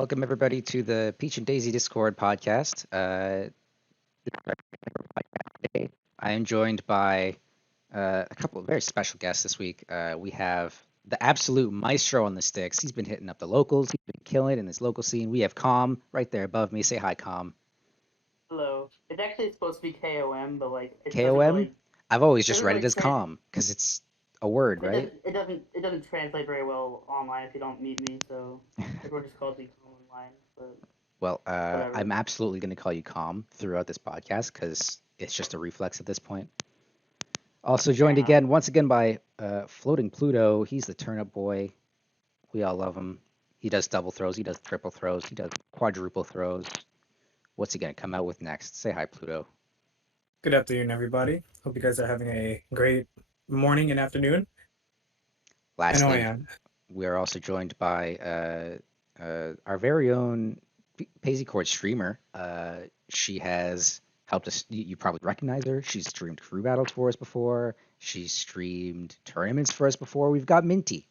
Welcome everybody to the Peach and Daisy Discord podcast. Today I am joined by a couple of very special guests this week. We have the absolute maestro on the sticks. He's been hitting up the locals. He's been killing it in this local scene. We have Calm right there above me. Say hi, Calm. Hello. It's actually supposed to be KOM, but like it doesn't KOM? really I've always just doesn't read it really as Calm because it's a word, right? it doesn't translate very well online if you don't meet me, so everyone just calls me KOM online, but Well, whatever. I'm absolutely going to call you Calm throughout this podcast because it's just a reflex at this point. Also Fair joined enough. once again by Floating Pluto. He's the turnip boy. We all love him. He does double throws. He does triple throws. He does quadruple throws. What's he gonna come out with next? Say hi, Pluto. Good afternoon, everybody. Hope you guys are having a great morning and afternoon. I know I Lastly, am. we are also joined by our very own Paisycord streamer. She has helped us. You probably recognize her. She's streamed crew battles for us before. She's streamed tournaments for us before. We've got Minthe.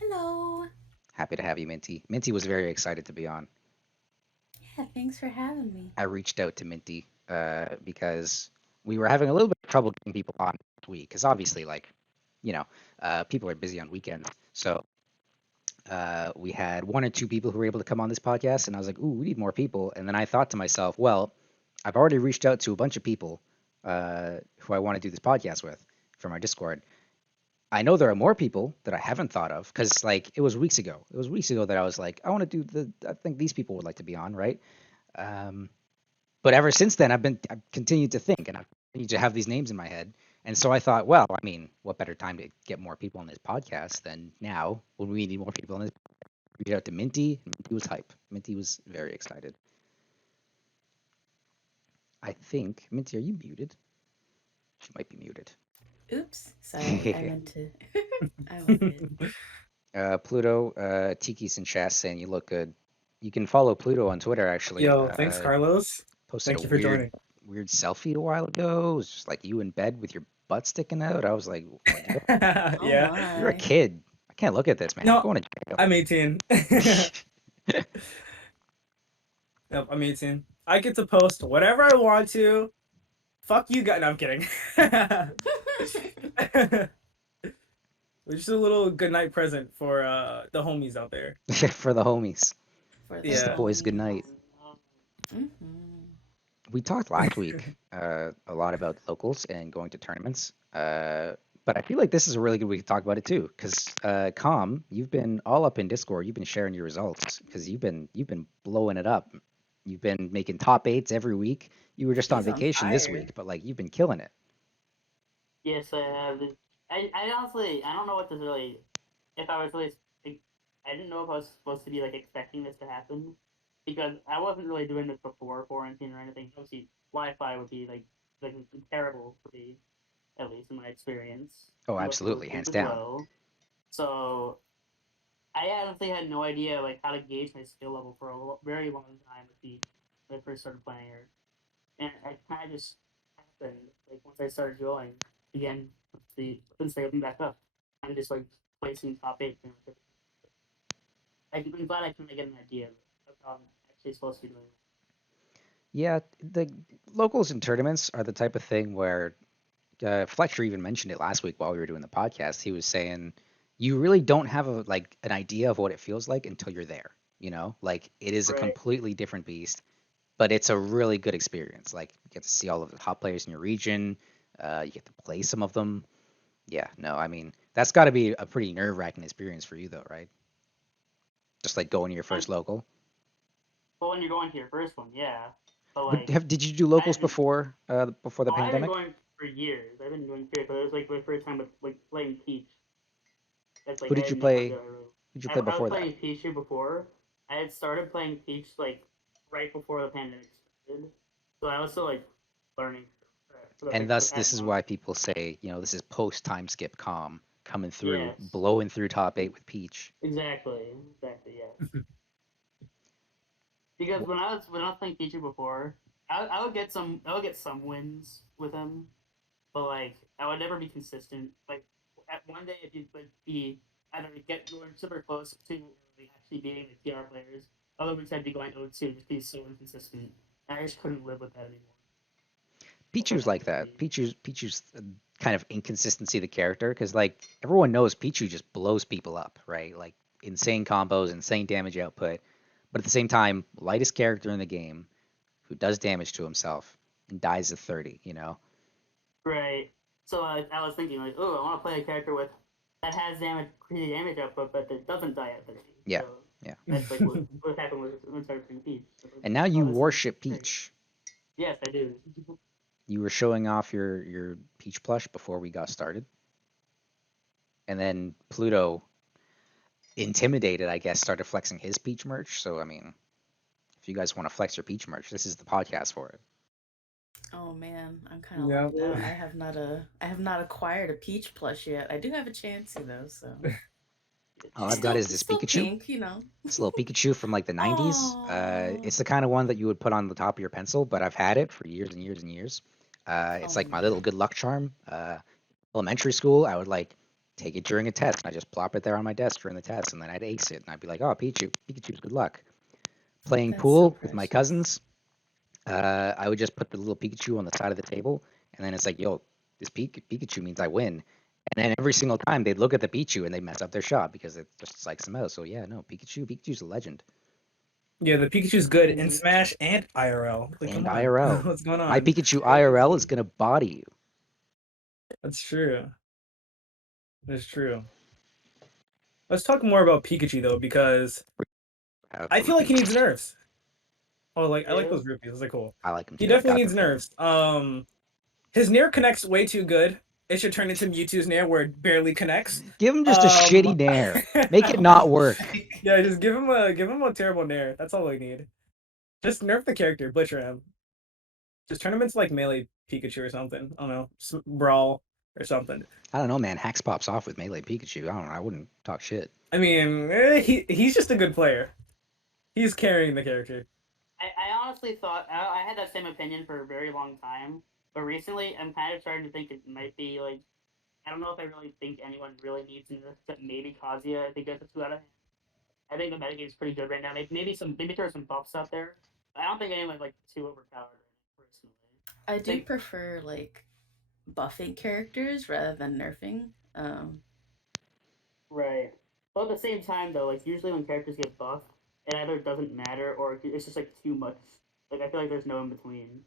Hello. Happy to have you, Minthe. Minthe was very excited to be on. Yeah, thanks for having me. I reached out to Minthe because we were having a little bit of trouble getting people on this week. Because obviously, people are busy on weekends. So we had one or two people who were able to come on this podcast, and I was like, "Ooh, we need more people." And then I thought to myself, "Well, I've already reached out to a bunch of people who I want to do this podcast with from our Discord. I know there are more people that I haven't thought of because, it was weeks ago. It was weeks ago that I was like, I want to do I think these people would like to be on, right? But ever since then, I've continued to think, and I've continued to have these names in my head. And so I thought, well, I mean, what better time to get more people on this podcast than now when we need more people on this? Reach out to Minthe, and Minthe was hype. Minthe was very excited. I think, Minthe, are you muted? She might be muted. Oops. Sorry, I meant to. I wasn't. Pluto, Tiki's in chat saying you look good. You can follow Pluto on Twitter, actually. Yo, thanks, Carlos. Posted Thank a you for joining. weird selfie a while ago. It was just like you in bed with your butt sticking out. I was like, Oh Yeah. you're a my. kid. I can't look at this, man. I'm No, going to jail. I'm 18. Nope, I'm 18. I get to post whatever I want to. Fuck you guys. No, I'm kidding. Just a little good night present for the homies out there. For the homies. For the It's the Yeah. boys' good homies. night. Mm-hmm. We talked last week a lot about locals and going to tournaments. But I feel like this is a really good week to talk about it too, because Com, you've been all up in Discord. You've been sharing your results because you've been blowing it up. You've been making top eights every week. You were just on He's on vacation this fire. week, but you've been killing it. Yes, I have. I honestly I don't know what to really if I was really like, I didn't know if I was supposed to be like expecting this to happen because I wasn't really doing this before quarantine or anything. Obviously, Wi-Fi would be like terrible for me, at least in my experience. Oh, Most people's absolutely, hands as down. well. So I honestly had no idea like how to gauge my skill level for a very long time with the when I first started playing her, and I kind of just happened like once I started going again since they opened back up, I'm just like placing top eight. I'm glad I can get an idea of how I'm actually supposed to be doing. Yeah, the locals and tournaments are the type of thing where Fletcher even mentioned it last week while we were doing the podcast. He was saying you really don't have an idea of what it feels like until you're there. It is a Right. completely different beast, but it's a really good experience. Like you get to see all of the top players in your region. You get to play some of them. Yeah, no, I mean that's got to be a pretty nerve-wracking experience for you though, right? Just like going to your first local. But when you're going to your first one, yeah. But Did you do locals I've been, before the I've been pandemic? going for years. I've been doing period, but it was like my first time with like playing Peach. That's Who like I did you had no play? idea. Who did you play I was before that? playing Pichu before. I had started playing Peach like right before the pandemic started, so I was still like learning. And The thus, this past is month. why people say, this is post time skip calm coming through, Yes, blowing through top eight with Peach. exactly, yes. Because when I was playing Pichu before, I would get some wins with him, but like I would never be consistent. Like at one day, if you would be either get going super close to like, actually beating the TR players, other weeks I'd be going 0-2, just be so inconsistent. And I just couldn't live with that anymore. Pichu's like that. Pichu's kind of inconsistency of the character because like everyone knows Pichu just blows people up, right? Like insane combos, insane damage output, but at the same time, lightest character in the game who does damage to himself and dies at 30. You know? Right. So I was thinking like, oh, I want to play a character with that has crazy damage output, but that doesn't die at 30. Yeah. So Yeah. that's like what happened with starting Peach. So, And now you this is worship great. Peach. Yes, I do. You were showing off your Peach plush before we got started. And then Pluto, intimidated, I guess, started flexing his Peach merch. So, I mean, if you guys want to flex your Peach merch, this is the podcast for it. Oh man, I'm kind of Yeah. left out. I have not acquired a Peach plush yet. I do have a chance to though, so. All I've got is this still Pikachu. pink, you know. This little Pikachu from like the 90s. Aw. It's the kind of one that you would put on the top of your pencil, but I've had it for years and years and years. It's Oh, like my man. little good luck charm. Elementary school, I would like take it during a test, and I just plop it there on my desk during the test, and then I'd ace it, and I'd be like, "Oh, Pikachu's good luck." Playing That's pool so with my precious. cousins, I would just put the little Pikachu on the side of the table, and then it's like, "Yo, this Pikachu means I win." And then every single time they'd look at the Pichu and they'd mess up their shot because it just psychs them out. So yeah, no, Pikachu's a legend. Yeah, the Pikachu's good in Mhm. Smash and IRL. Like, And come on. IRL. What's going on? My Pikachu IRL is gonna body you. That's true. That's true. Let's talk more about Pikachu though, because I feel like he needs nerfs. Oh, like I like those rupees. Those are cool. I like him too. He definitely needs nerfs. His Nair connects way too good. It should turn into Mewtwo's Nair where it barely connects. Give him just a shitty Nair. Make it not work. Yeah, just give him a terrible Nair. That's all I need. Just nerf the character, butcher him. Just turn him into like melee Pikachu or something. I don't know, Brawl or something. I don't know, man. Hacks pops off with melee Pikachu. I don't know. I wouldn't talk shit. I mean, he's just a good player. He's carrying the character. I honestly thought I had that same opinion for a very long time, but recently I'm kind of starting to think it might be like I don't know if I really think anyone really needs to except maybe Kazuya. I think that's a 2 out of. I think the metagame's pretty good right now. Maybe throw some buffs out there. But I don't think anyone's like too overpowered personally. I do prefer like buffing characters rather than nerfing. Right. But at the same time, though, like usually when characters get buffed, it either doesn't matter or it's just like too much. Like I feel like there's no in between.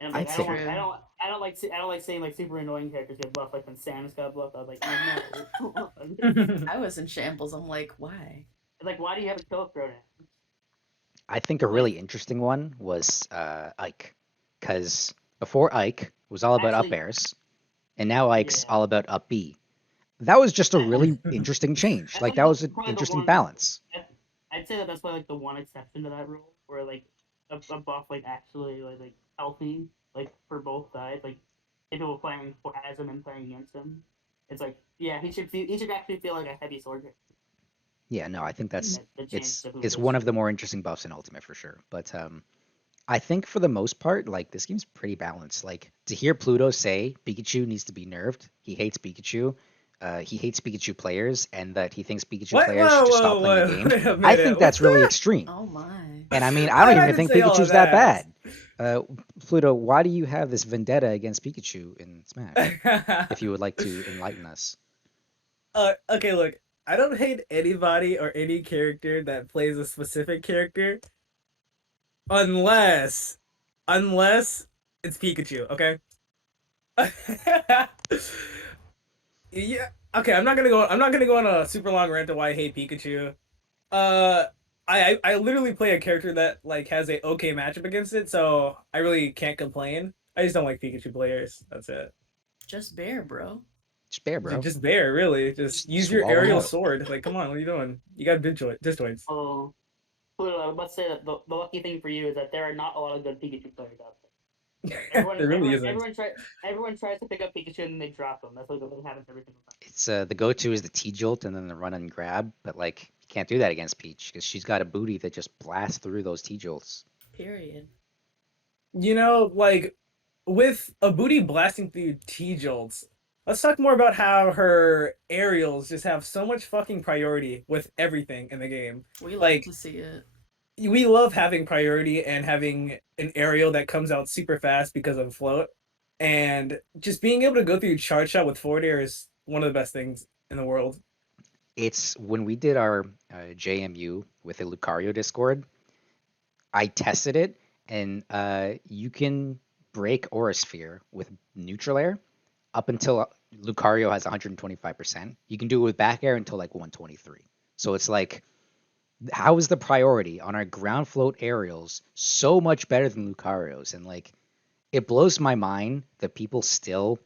And I'm like, I think- I don't like seeing like super annoying characters get buffed. Like when Samus got buffed, I was like, oh, no. I was in shambles. I'm like, why? It's like, why do you have a kill throw now? I think a really interesting one was Ike, because before Ike was all about Actually- up airs, and now Ike's Yeah. all about up B. That was just a really interesting change. That's Like like that was an probably the interesting one- balance. I'd say that's probably like the one exception to that rule, where like a buff like actually like healthy like for both sides. Like if people playing as him and playing against him, it's like yeah he should actually feel like a heavy sword. Yeah, no, I think that's The chance it's to who it's it one is. of the more interesting buffs in Ultimate for sure. But I think for the most part, like this game's pretty balanced. Like to hear Pluto say Pikachu needs to be nerfed, he hates Pikachu. He hates Pikachu players, and that he thinks Pikachu players should just stop playing the game. wait a I minute, think that's what's really that? extreme. Oh my. And I mean, I don't I even didn't think say all of Pikachu's that that. bad. Pluto, why do you have this vendetta against Pikachu in Smash? If you would like to enlighten us. Okay, look, I don't hate anybody or any character that plays a specific character, unless it's Pikachu. Okay. Yeah. Okay, I'm not gonna go on a super long rant of why I hate Pikachu. I literally play a character that like has a okay matchup against it, so I really can't complain. I just don't like Pikachu players. That's it. Just bear, bro. Just bear, bro. Just there, really. Just use your swallow aerial it. sword. Like, come on, what are you doing? You got disjoints. Oh, Pluto, I must say that the lucky thing for you is that there are not a lot of good Pikachu players out there. There really isn't. Everyone tries to pick up Pikachu and they drop them. That's what happens every single time. It's the go-to is the T-Jolt and then the run and grab, but like you can't do that against Peach because she's got a booty that just blasts through those T-Jolts. Period. You know, like with a booty blasting through T-Jolts, let's talk more about how her aerials just have so much fucking priority with everything in the game. We Like- like to see it. we love having priority and having an aerial that comes out super fast because of float, and just being able to go through charge shot with forward air is one of the best things in the world. It's when we did our JMU with the Lucario Discord, I tested it, and you can break Aura Sphere with neutral air up until Lucario has 125%. You can do it with back air until like 123. So it's like, how is the priority on our ground float aerials so much better than Lucario's? And like, it blows my mind that people still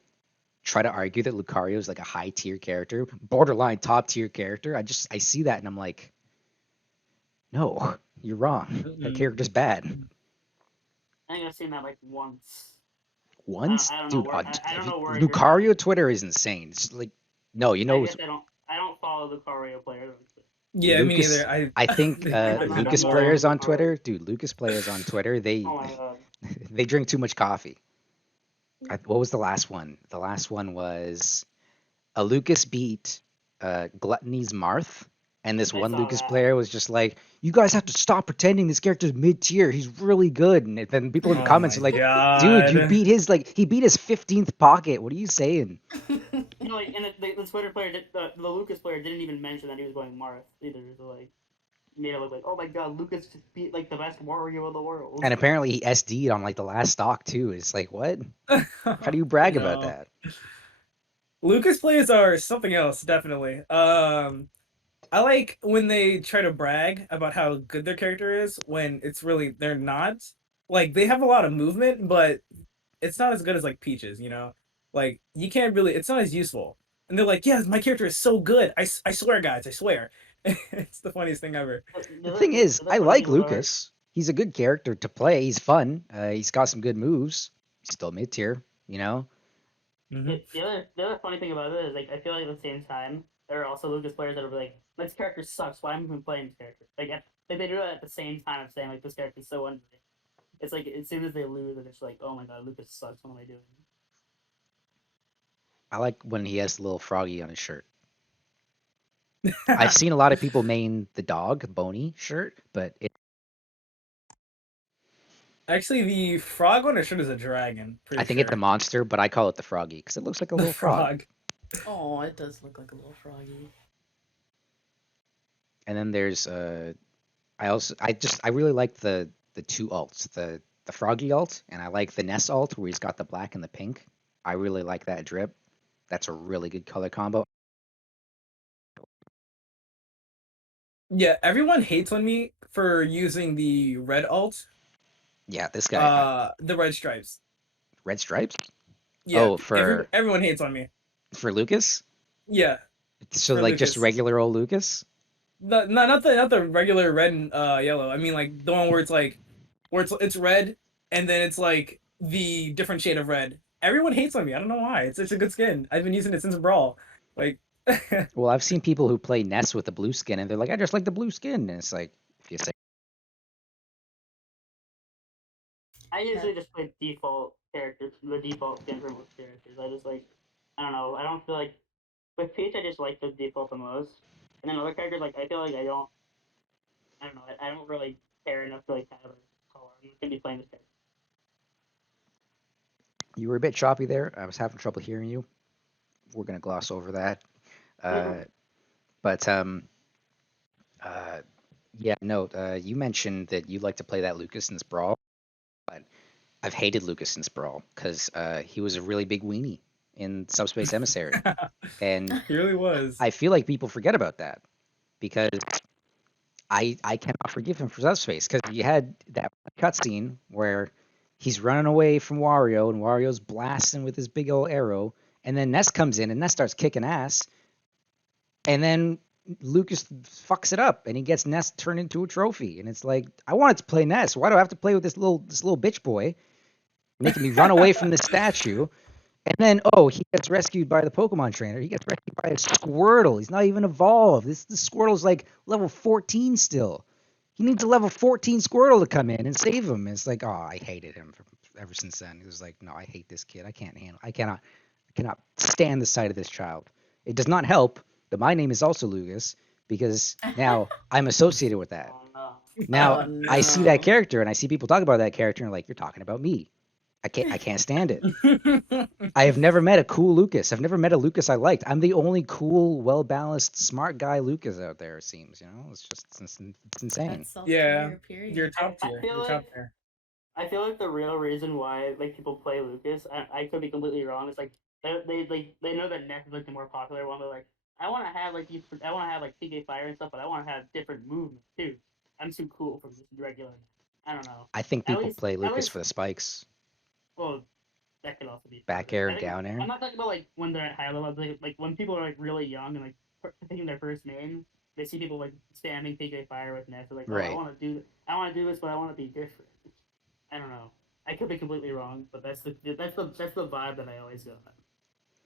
try to argue that Lucario is like a high tier character, borderline top tier character. I see that and I'm like, no, you're wrong. That character's bad. I think I've seen that like once. Once, I don't know dude, where. I don't know where. Lucario Twitter is insane. It's like, no, you I know, guess I don't follow the Lucario players. Yeah, me Lucas, neither. I think don't Lucas know. players on Twitter, dude, Lucas players on Twitter, Oh my god. they drink too much coffee. What was the last one? The last one was a Lucas beat Gluttony's Marth, and this I one saw Lucas that. player was just like, "You guys have to stop pretending this character's mid tier. He's really good." And then people in the Oh comments are my like, God. "Dude, you beat his he beat his 15th pocket. What are you saying?" You know, like, and the Twitter player, the Lucas player, didn't even mention that he was going Marth either. So like, made it look like, oh my god, Lucas just beat like the best Wario in the world. And apparently he SD'd on like the last stock too. It's like, what? How do you brag about that? Lucas plays are something else, definitely. I like when they try to brag about how good their character is when it's really they're not. Like they have a lot of movement, but it's not as good as like Peaches, you know? Like you can't really it's not as useful. And they're like, "Yeah, my character is so good. I swear, guys, I swear." It's the funniest thing ever. The thing is, I like Lucas. He's a good character to play. He's fun. He's got some good moves. He's still mid tier, you know? Mhm. The other funny thing about it is like I feel like at the same time there are also Lucas players that are like, this character sucks. Why am I even playing this character? Like they do it at the same time of saying like this character is so underrated. It's like as soon as they lose, it's like, oh my god, Lucas sucks. What am I doing? I like when he has the little froggy on his shirt. I've seen a lot of people main the dog Boney shirt, but Actually, the frog on his shirt is a dragon. I think it's a monster, but I call it the froggy because it looks like a The little frog. Oh, it does look like a little froggy. And then there's I really like the two alts, the froggy alt, and I like the Ness alt where he's got the black and the pink. I really like that drip. That's a really good color combo. Yeah, everyone hates on me for using the red alt. Yeah, this guy. The red stripes. Red stripes? Yeah. Oh, for everyone hates on me. For Lucas? Yeah. So for like Lucas. just regular old Lucas? Not the regular red and yellow. I mean like the one where it's like it's red and then it's like the different shade of red. Everyone hates on me. I don't know why. It's a good skin. I've been using it since Brawl. Like Well, I've seen people who play Ness with the blue skin and they're like, I just like the blue skin. And it's like, if you say I usually just play default characters, the default skin for most characters. I just like, I don't know. I don't feel like with Peach, I just like the default the most. And then other characters, like I feel like I don't know. I don't really care enough to like have a color. I'm just gonna be playing this character. you were a bit choppy there. I was having trouble hearing you. We're gonna gloss over that. But yeah, no. You mentioned that you like to play that Lucas since Brawl, but I've hated Lucas since Brawl because he was a really big weenie in Subspace Emissary, and he really was. I feel like people forget about that because I cannot forgive him for Subspace because you had that cutscene where he's running away from Wario and Wario's blasting with his big old arrow, and then Ness comes in and Ness starts kicking ass, and then Lucas fucks it up and he gets Ness turned into a trophy, and it's like I wanted to play Ness. Why do I have to play with this little bitch boy, making me run away from the statue? And then, he gets rescued by the Pokemon trainer. He gets rescued by a Squirtle. He's not even evolved. This Squirtle's like level 14 still. He needs a level 14 Squirtle to come in and save him. And it's like, I hated him ever since then. It was like, no, I hate this kid. I cannot stand the sight of this child. It does not help that my name is also Lucas because now I'm associated with that. Oh, no. Now Oh, I see that no. character and I see people talk about that character and like, you're talking about me. I can't stand it. I have never met a cool Lucas. I've never met a Lucas I liked. I'm the only cool, well balanced, smart guy Lucas out there. It seems, it's just it's insane. That's self Yeah, care, period. you're top I tier. feel You're top like tier. I feel like the real reason why like people play Lucas, I could be completely wrong. It's like they know that Neck is like the more popular one. They're like, I want to have like these, I want to have like PK Fire and stuff, but I want to have different movements too. I'm too cool for just regular. I don't know. I think At people least, play at Lucas least, for the spikes, well, that could also be back true. air, I think down air. I'm not talking about like when they're at high level. Like when people are like really young and like picking their first name, they see people like spamming PK Fire with Ness. They're like, oh, Right. I want to do this, but I want to be different. I don't know. I could be completely wrong, but that's the vibe that I always got.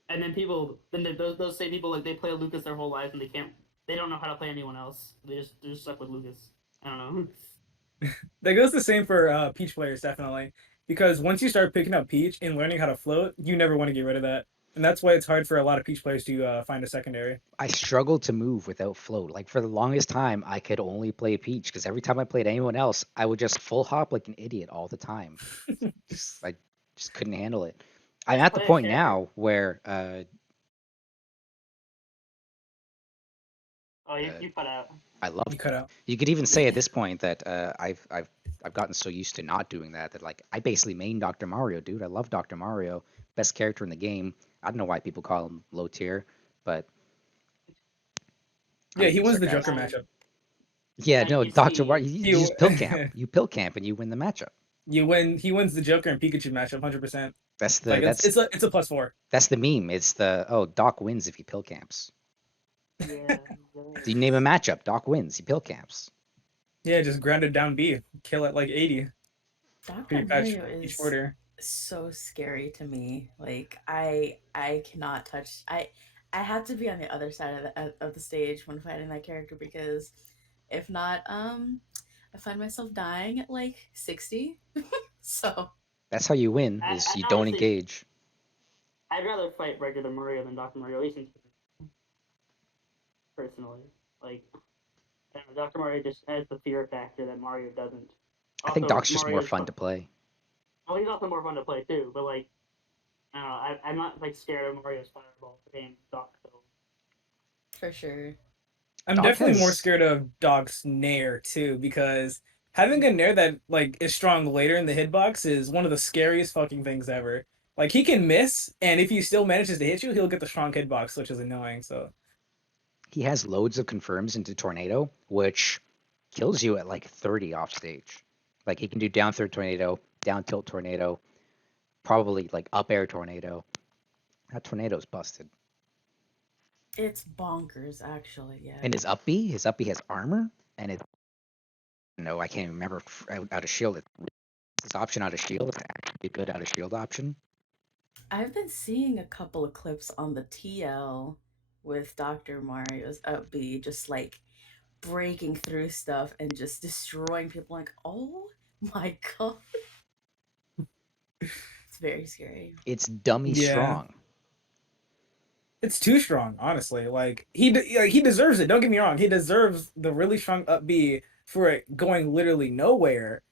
And then those same people like they play Lucas their whole life and they don't know how to play anyone else. They're just stuck with Lucas. I don't know. That goes the same for Peach players, definitely. Because once you start picking up Peach and learning how to float, you never want to get rid of that. And that's why it's hard for a lot of Peach players to find a secondary. I struggled to move without float. Like for the longest time, I could only play Peach because every time I played anyone else, I would just full hop like an idiot all the time. I just couldn't handle it. I'm Just at the play a point character. now where Oh, you cut out. I love. You cut out. You could even say at this point that I've gotten so used to not doing that like I basically main Dr. Mario, dude. I love Dr. Mario, best character in the game. I don't know why people call him low tier, but Yeah, I'm he being wins the Joker sarcastic. matchup. Yeah, no, You Dr. Mario, see, you You just pill camp. You pill camp and you win the matchup. you win. He wins the Joker and Pikachu matchup 100%. That's the Like it's a +4. that's the meme. It's the Doc wins if he pill camps. yeah. Do you name a matchup? Doc wins. He pill camps. Yeah, just grounded down B, kill at like 80. Dr. Patch Mario each is order. so scary to me. Like I cannot touch. I have to be on the other side of the stage when fighting that character because if not, I find myself dying at like 60. So That's how you win. Is I you don't honestly, engage. I'd rather fight regular Mario than Dr. Mario, at least personally. Like, I don't know, Dr. Mario just has the fear factor that Mario doesn't. I think Also, Doc's just more fun to play. Well, he's also more fun to play too. But like, I don't know. I'm not like scared of Mario's fireball game Doc. So for sure. I'm Doc definitely more has scared of Doc's Nair too because having a Nair that like is strong later in the hitbox is one of the scariest fucking things ever. Like he can miss, and if he still manages to hit you, he'll get the strong hitbox, which is annoying. So he has loads of confirms into tornado, which kills you at like 30 off stage. Like he can do down third tornado, down tilt tornado, probably like up air tornado. That tornado's busted. It's bonkers, actually. Yeah. And his up B has armor, and it. No, I can't even remember out of shield. His option out of shield is actually a good out of shield option. I've been seeing a couple of clips on the TL with Dr. Mario's up B, just like breaking through stuff and just destroying people. Like, oh my god, it's very scary. It's dummy yeah, strong. it's too strong, honestly. Like he deserves it. Don't get me wrong. He deserves the really strong up B for it going literally nowhere.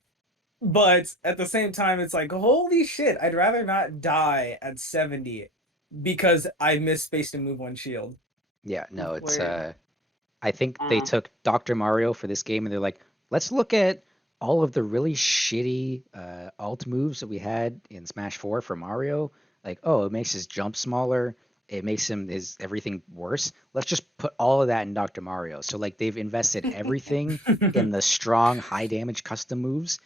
But at the same time, it's like, holy shit, I'd rather not die at 70 because I missed space to move one shield. Yeah, no, it's Word. I think they took Dr. Mario for this game and they're like, let's look at all of the really shitty alt moves that we had in Smash 4 for Mario. Like, oh, it makes his jump smaller. It makes his everything worse. Let's just put all of that in Dr. Mario. So like they've invested everything in the strong, high damage custom moves,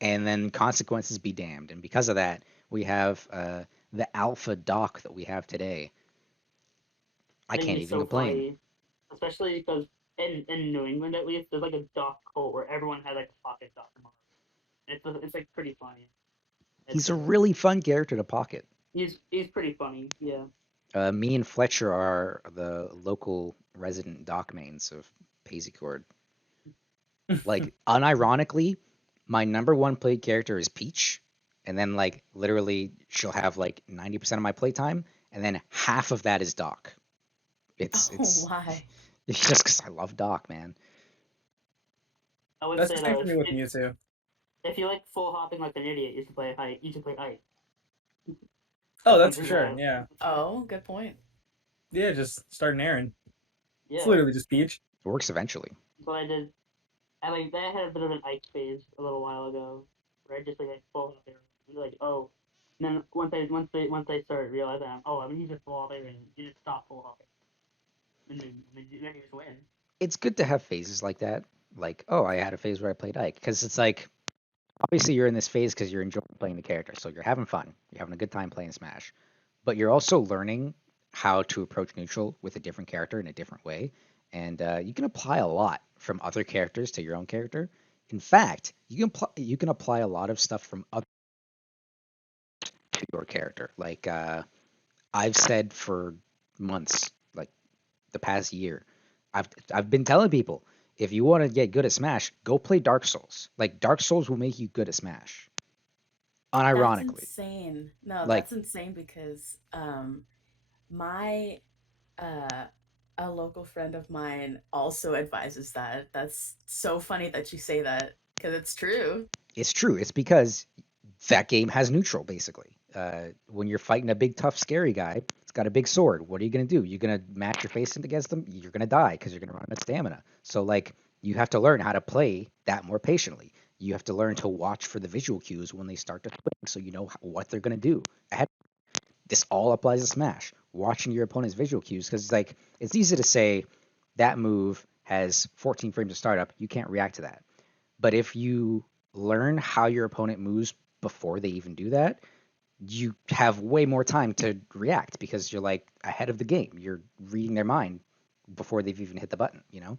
and then consequences be damned. And because of that, we have the alpha Doc that we have today. I think can't he's even so complain. funny, especially because in New England at least, there's like a Doc cult where everyone had like a pocket Dr. Mario. It's like pretty funny. He's a really fun character to pocket. He's pretty funny. Yeah. Me and Fletcher are the local resident Doc mains of Paisycord. Like, unironically, my number one played character is Peach, and then like literally she'll have like 90% of my playtime, and then half of that is Doc. It's Why? it's just because I love Doc, man. I would That's say the same though, for me with Mewtwo. if you like full hopping like an idiot, you should play Ike. You should play Ike. Oh, that's for sure. Yeah. Oh, good point. Yeah, just start an Aaron. It's Yeah. literally just Peach. It works eventually. So I did. I had a bit of an Ike phase a little while ago, where I just like full hopping. Like oh, and then once I started realizing you just full hopping and you just stop full hopping, and then you just win. It's good to have phases like that. Like, oh, I had a phase where I played Ike, because it's like obviously you're in this phase because you're enjoying playing the character, so you're having fun, you're having a good time playing Smash, but you're also learning how to approach neutral with a different character in a different way, and you can apply a lot from other characters to your own character. In fact, you can apply a lot of stuff from other to your character. Like I've said for months, like the past year, I've been telling people, if you want to get good at Smash, go play Dark Souls. Like Dark Souls will make you good at Smash. That's Unironically. insane. No, Like that's insane because my a local friend of mine also advises that. That's so funny that you say that because it's true. it's true. It's because that game has neutral basically. When you're fighting a big tough scary guy, it's got a big sword. What are you gonna do? You're gonna match your face against them. You're gonna die because you're gonna run out of stamina. So like you have to learn how to play that more patiently. You have to learn to watch for the visual cues when they start to swing, so you know what they're gonna do ahead. This all applies to Smash. Watching your opponent's visual cues, because like it's easy to say that move has 14 frames of startup. You can't react to that. But if you learn how your opponent moves before they even do that, you have way more time to react because you're like ahead of the game. You're reading their mind before they've even hit the button, you know?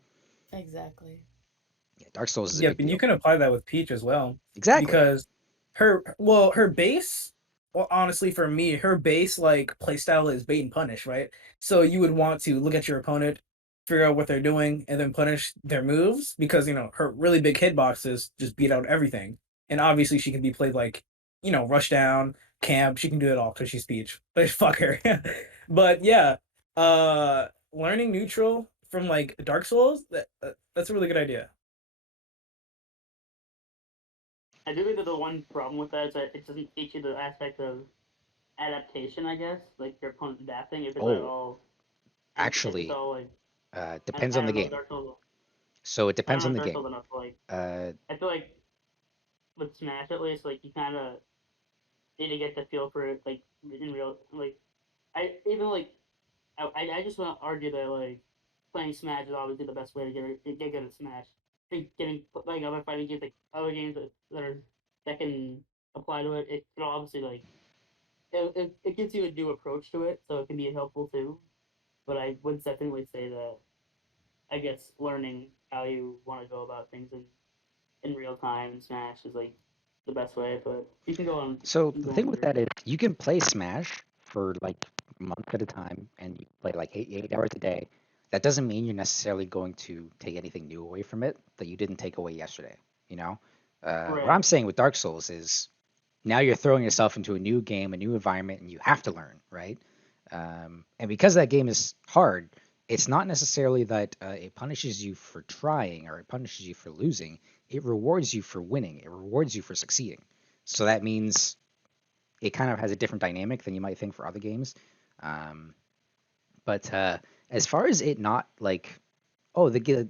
Exactly. Yeah, Dark Souls is a Yep, big and you deal. can apply that with Peach as well. Exactly. Because her base, well, honestly, for me, her base like playstyle is bait and punish, right? So you would want to look at your opponent, figure out what they're doing, and then punish their moves because her really big hitboxes just beat out everything. And obviously, she can be played like rush down, camp. She can do it all because she's Peach. But fuck her. But yeah, learning neutral from like Dark Souls, that's a really good idea. I do think that the one problem with that is that it doesn't teach you the aspect of adaptation. I guess like your opponent adapting. If it's like Oh, if it's actually, all like depends I on the don't know game. Dark Souls. So it I don't depends on know the Dark game. Souls enough. Like Uh, I feel like with Smash at least, like you kind of need to get the feel for it, like in real. Like I even like I just want to argue that like playing Smash is obviously the best way to get good at Smash. I think getting like other fighting games, like other games that can apply to it, it can obviously like it gives you a new approach to it, so it can be helpful too. But I would definitely say that I guess learning how you want to go about things in real time in Smash is like the best way. But you can go on. so You can the go on thing with with your that is you can play Smash for like months at a time and you play like 8 hours a day. That doesn't mean you're necessarily going to take anything new away from it that you didn't take away yesterday, you know? What I'm right. saying with Dark Souls is now you're throwing yourself into a new game, a new environment, and you have to learn, right? And because that game is hard, it's not necessarily that it punishes you for trying or it punishes you for losing. It rewards you for winning. It rewards you for succeeding. So that means it kind of has a different dynamic than you might think for other games. Um, but as far as it not like, oh, the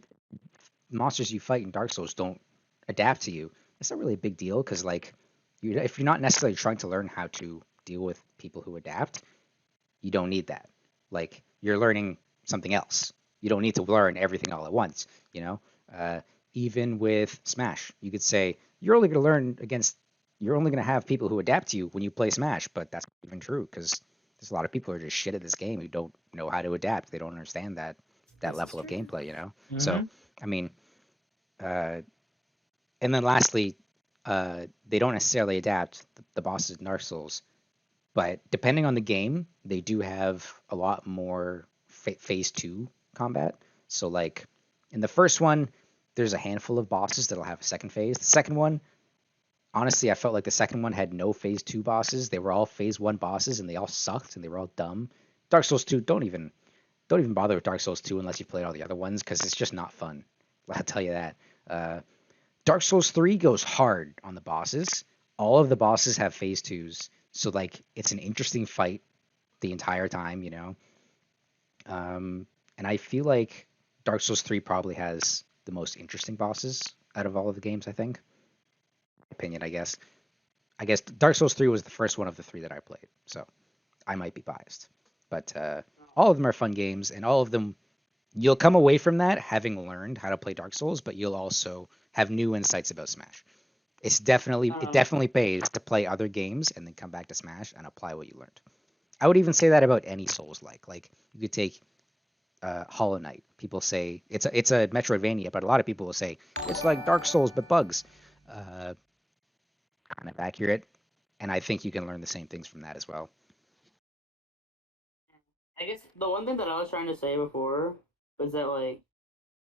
monsters you fight in Dark Souls don't adapt to you, it's not really a big deal because like, if you're not necessarily trying to learn how to deal with people who adapt, you don't need that. Like you're learning something else. You don't need to learn everything all at once. You know, uh, even with Smash, you could say you're only going to learn against. You're only going to have people who adapt to you when you play Smash, but that's not even true because there's a lot of people who are just shit at this game who don't know how to adapt. They don't understand that This is level of true. gameplay. You know, so Mm-hmm. I mean, uh, and then lastly, they don't necessarily adapt the bosses in Dark Souls, but depending on the game, they do have a lot more phase two combat. So like in the first one, there's a handful of bosses that'll have a second phase. The second one, honestly, I felt like the second one had no phase two bosses. They were all phase one bosses and they all sucked and they were all dumb. Dark Souls 2, don't even bother with Dark Souls 2 unless you played all the other ones because it's just not fun. I'll tell you that. Uh, Dark Souls 3 goes hard on the bosses. All of the bosses have phase 2s, so like it's an interesting fight the entire time, you know. And I feel like Dark Souls 3 probably has the most interesting bosses out of all of the games, I think. Opinion, I guess. I guess Dark Souls 3 was the first one of the three that I played, so I might be biased. But all of them are fun games, and all of them, you'll come away from that having learned how to play Dark Souls, but you'll also have new insights about Smash. It definitely pays to play other games and then come back to Smash and apply what you learned. I would even say that about any Souls-like. Like you could take Hollow Knight. People say it's a Metroidvania, but a lot of people will say it's like Dark Souls but bugs. Uh, Kind of accurate, and I think you can learn the same things from that as well. I guess the one thing that I was trying to say before was that like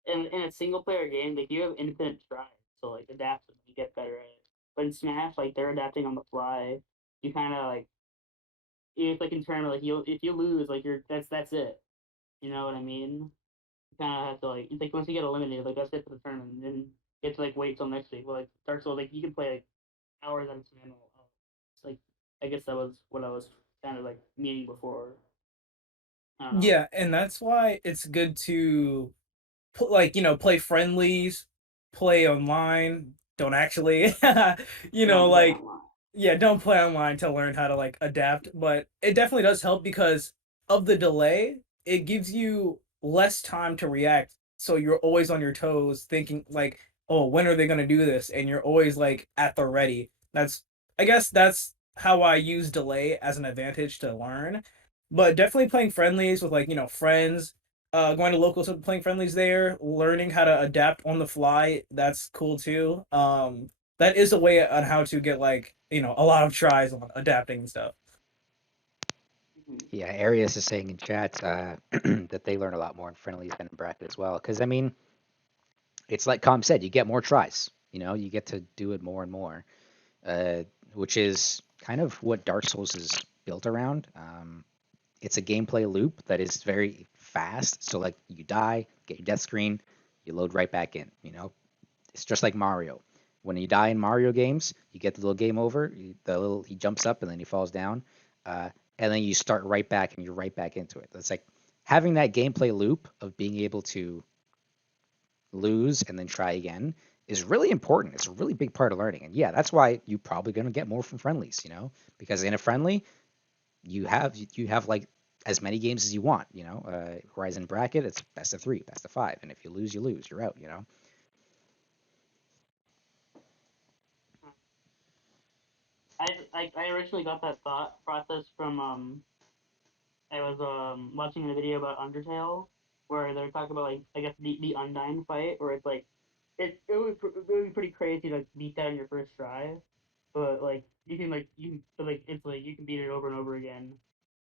in a single player game, like you have infinite tries to like adapt and you get better at it. But in Smash, like they're adapting on the fly. You kind of like if like in tournament, like you if you lose, like you're that's it. You know what I mean? You kind of have to like it's like once you get eliminated, like that's it for the tournament. And then you have to like wait till next week. Well, like Dark Souls, like you can play like hours at a time. It's like I guess that was what I was kind of like meaning before. I don't know. Yeah, and that's why it's good to like play friendlies, play online. Don't actually, Don't play like online. yeah, don't play online to learn how to like adapt. But it definitely does help because of the delay. It gives you less time to react, so you're always on your toes, thinking like, oh, when are they gonna do this? And you're always like at the ready. I guess that's how I use delay as an advantage to learn. But definitely playing friendlies with like friends, going to locals and playing friendlies there, learning how to adapt on the fly. That's cool too. That is a way on how to get like a lot of tries on adapting and stuff. Mhm. Yeah, Arius is saying in chat that they learn a lot more in friendlies than in bracket as well. Because I mean, it's like Com said, you get more tries. You know, you get to do it more and more, uh, which is kind of what Dark Souls is built around. It's a gameplay loop that is very fast. So like you die, get your death screen, you load right back in. You know, it's just like Mario. When you die in Mario games, you get the little game over. He jumps up and then he falls down, uh, and then you start right back and you're right back into it. It's like having that gameplay loop of being able to lose and then try again is really important. It's a really big part of learning, and yeah, that's why you're probably going to get more from friendlies. You know, because in a friendly, you have like as many games as you want. You know, Horizon bracket, it's best of 3, best of 5, and if you lose, you lose. You're out. You know. I originally got that thought process from I was watching a video about Undertale where they're talking about like I guess the Undyne fight where it's like it would be pretty crazy to like, beat that in your first try, but like it's like you can beat it over and over again.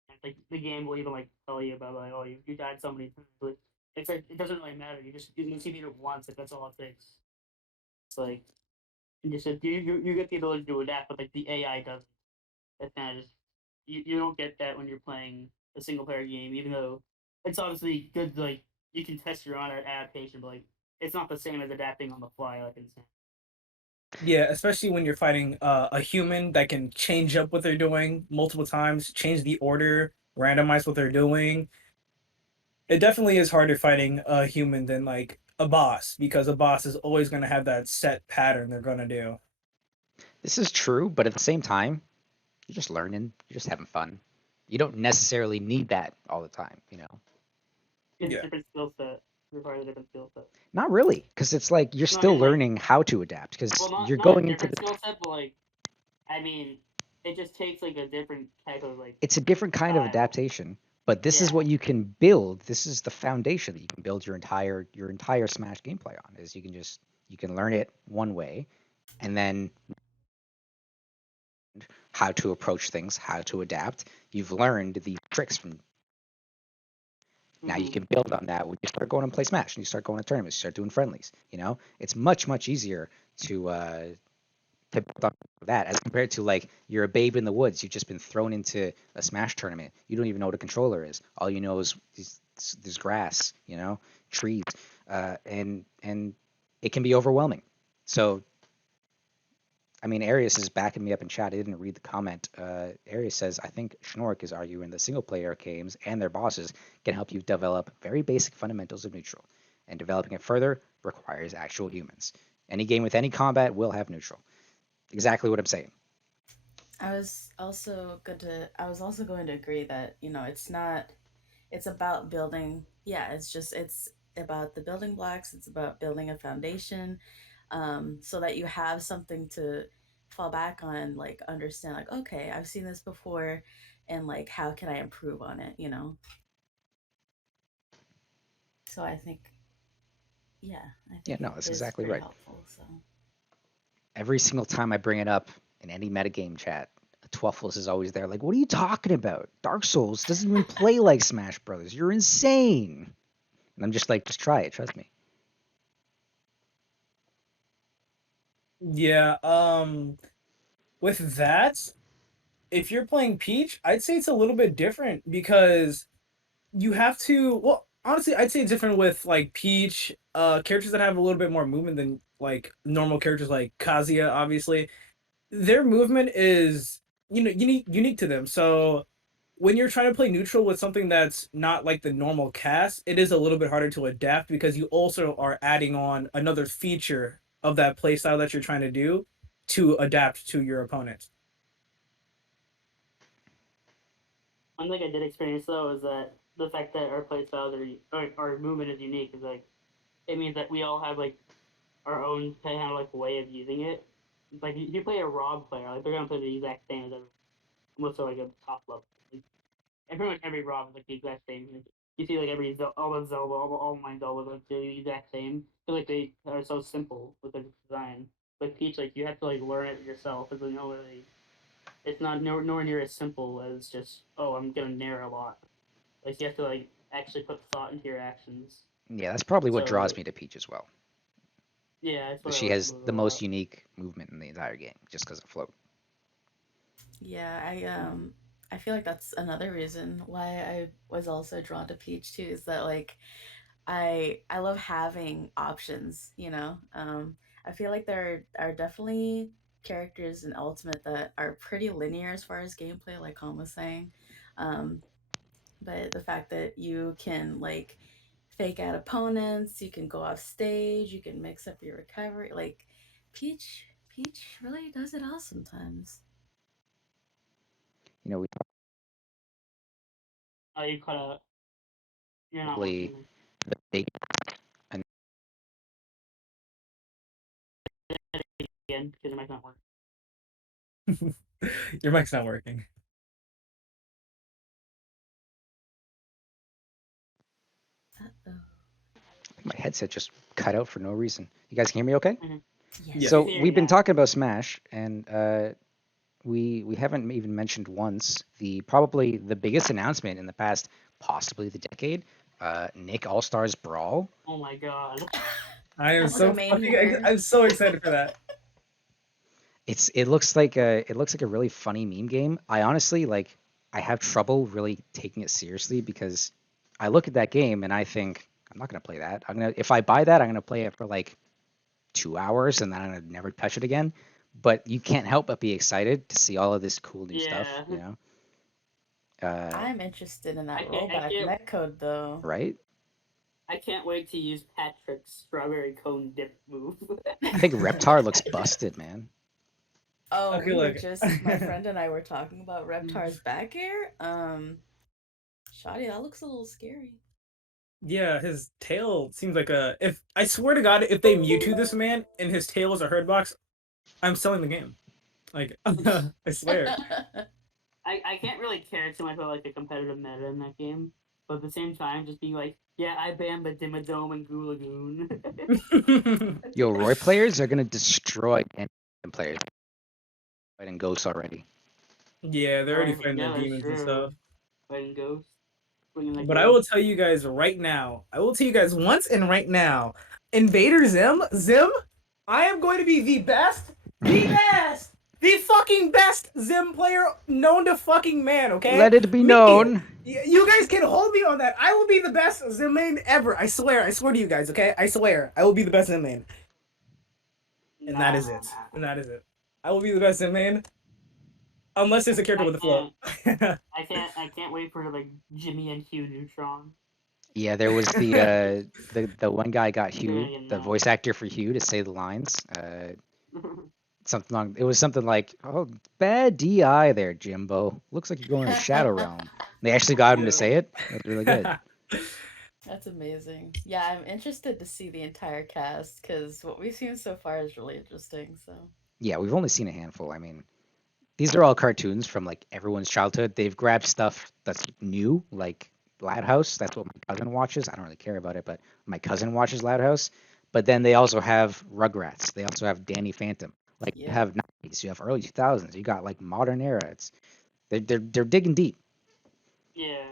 And, like the game will even like tell you about like oh you died so many times. But it's like it doesn't really matter. You beat it once. Like that's all it takes. It's like you just you get the ability to adapt, but like the AI doesn't. That kind of just you don't get that when you're playing a single player game, even though it's obviously good. Like you can test your own adaptation, but like it's not the same as adapting on the fly. Like in Yeah, especially when you're fighting a human that can change up what they're doing multiple times, change the order, randomize what they're doing. It definitely is harder fighting a human than like a boss because a boss is always going to have that set pattern they're going to do. This is true, but at the same time, you're just learning, you're just having fun. You don't necessarily need that all the time, you know. it's a Yeah. different skill set. Requires a different skill set. Not really, because it's like you're No, I still mean like learning how to adapt. Because well you're not a going into different the, skill set, but like I mean it just takes like a different type of like it's a different kind of style. adaptation. But this is Yeah. what you can build. This is the foundation that you can build your entire Smash gameplay on. Is you can learn it one way, and then how to approach things, how to adapt. You've learned these tricks from. Now you Mm-hmm. can build on that when you start going and play Smash and you start going to tournaments, you start doing friendlies. You know, it's much easier to build on that as compared to like you're a babe in the woods. You've just been thrown into a Smash tournament. You don't even know what a controller is. All you know is there's grass, you know, trees, and it can be overwhelming. So I mean, Arius is backing me up in chat. I didn't read the comment. Arius says, I think Shnoork is arguing that single player games and their bosses can help you develop very basic fundamentals of neutral, and developing it further requires actual humans. Any game with any combat will have neutral. Exactly what I'm saying. I was also going to agree that, it's about building, it's about the building blocks, it's about building a foundation, so that you have something to fall back on, like understand, like, okay, I've seen this before, and like, how can I improve on it. So I think, I Yeah, think no, it that's is exactly pretty right. helpful. So Every single time I bring it up in any metagame chat, Twuffles is always there. Like, what are you talking about? Dark Souls doesn't even play like Smash Brothers. You're insane. And I'm just like, just try it. Trust me. Yeah. With that, if you're playing Peach, I'd say it's a little bit different because you have to. Well, honestly, I'd say it's different with like Peach, characters that have a little bit more movement than like normal characters like Kazuya. Obviously, their movement is unique to them. So when you're trying to play neutral with something that's not like the normal cast, it is a little bit harder to adapt because you also are adding on another feature of that playstyle that you're trying to do to adapt to your opponent. One thing I did experience though is that the fact that our play styles or our movement is unique is like it means that we all have like our own kind of like way of using it. Like you play a Rob player, like they're gonna play the exact same as everyone, almost like a top level. Like, and pretty much every Rob is like the exact same. Like, you see like all the Zelda, all my Zelda like the exact same. I feel like they are so simple with their design. Like Peach, like you have to like learn it yourself. It's like, no, really, it's not nowhere near as simple as just I'm gonna nair a lot. Like you have to like actually put thought into your actions. Yeah, that's probably what So draws me to Peach as well. yeah, that's what I She like has about it the a most lot. unique movement in the entire game, just because of float. yeah, I feel like that's another reason why I was also drawn to Peach too. Is that like I love having options. I feel like there are definitely characters in Ultimate that are pretty linear as far as gameplay, like Khan was saying. Um, but the fact that you can like fake out opponents, you can go off stage, you can mix up your recovery, like Peach really does it all sometimes. We Oh, you cut out. You're not probably working. the big and Again because it might not work. Your mic's not working. Uh-oh. my headset just cut out for no reason. You guys can hear me okay? Mm-hmm. Yes. Yeah. So Here we've been now. talking about Smash, and we haven't even mentioned once the probably the biggest announcement in the past, possibly the decade, Nick All Stars Brawl. Oh my god. I am As so a main fucking. here. I'm so excited for that. It looks like a really funny meme game. I honestly like I have trouble really taking it seriously because I look at that game and I think I'm not gonna play that. If I buy that, I'm gonna play it for like 2 hours and then I'm gonna never touch it again. But you can't help but be excited to see all of this cool new stuff, Yeah. I'm interested in that I can't. I rollback can't. netcode though. right? I can't wait to use Patrick's strawberry cone dip move. I think Reptar looks busted, man. Oh, Okay, we were look. just my friend and I were talking about Reptar's back air. Shoddy, that looks a little scary. Yeah, his tail seems like a. If I swear to God, if they Mewtwo this man and his tail is a herd box, I'm selling the game. Like I swear. I can't really care too much about like the competitive meta in that game, but at the same time, just being like, yeah, I banned the Dimmadome and Gulagoon. Yo, Roy players are gonna destroy N players fighting ghosts already. Yeah, they're already fighting Yeah, the that's demons and stuff. true. Fighting ghosts, bringing that But I game. will tell you guys right now. I will tell you guys once and right now. Invader Zim, I am going to be the fucking best Zim player known to fucking man, okay? Let it be known. You guys can hold me on that. I will be the best Zim main ever. I swear to you guys, okay? I swear. I will be the best Zim main. And that is it. And that is it. I will be the best in main. Unless there's a character with a float. I can't wait for like Jimmy and Hugh Neutron. Yeah, there was the one guy got They're gonna Hugh, get the mad. voice actor for Hugh, to say the lines. It was something like, "Oh, bad DI there, Jimbo. Looks like you're going to the Shadow Realm." They actually got him to say it. It was really good. That's amazing. Yeah, I'm interested to see the entire cast because what we've seen so far is really interesting. So Yeah, we've only seen a handful. I mean, these are all cartoons from like everyone's childhood. They've grabbed stuff that's new, like Loud House. That's what my cousin watches. I don't really care about it, but my cousin watches Loud House. But then they also have Rugrats. They also have Danny Phantom. Like you yeah, have 90s, you have early 2000s, you got like modern era. They're digging deep. Yeah.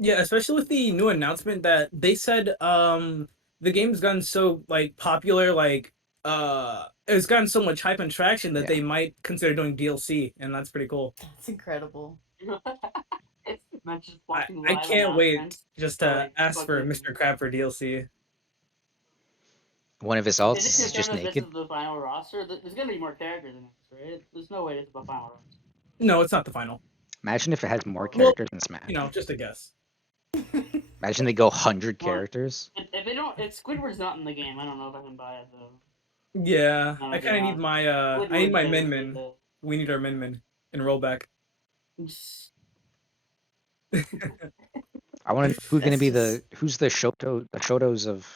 Yeah, especially with the new announcement that they said the game's gotten so like popular, like it's gotten so much hype and traction that Yeah. they might consider doing DLC, and that's pretty cool. that's incredible. It's not just I, watching I live can't wait announcements, just but, to like, ask for fucking- Mr. Crab for DLC. One of his Is alts it is just confirmed that naked. this is the final roster? There's gonna be more characters in this, right? There's no way this is the final roster. No, it's not the final. Imagine if it had more Well, characters in Smash. You know, just a guess. Imagine they go 100 Well, characters. If they don't, if Squidward's not in the game, I don't know if I can buy it though. Yeah, No, I kind of yeah. need my I need my Squidward Min better Min. We need our Min Min in rollback. I want to know who's going to be That's who's the Shotos of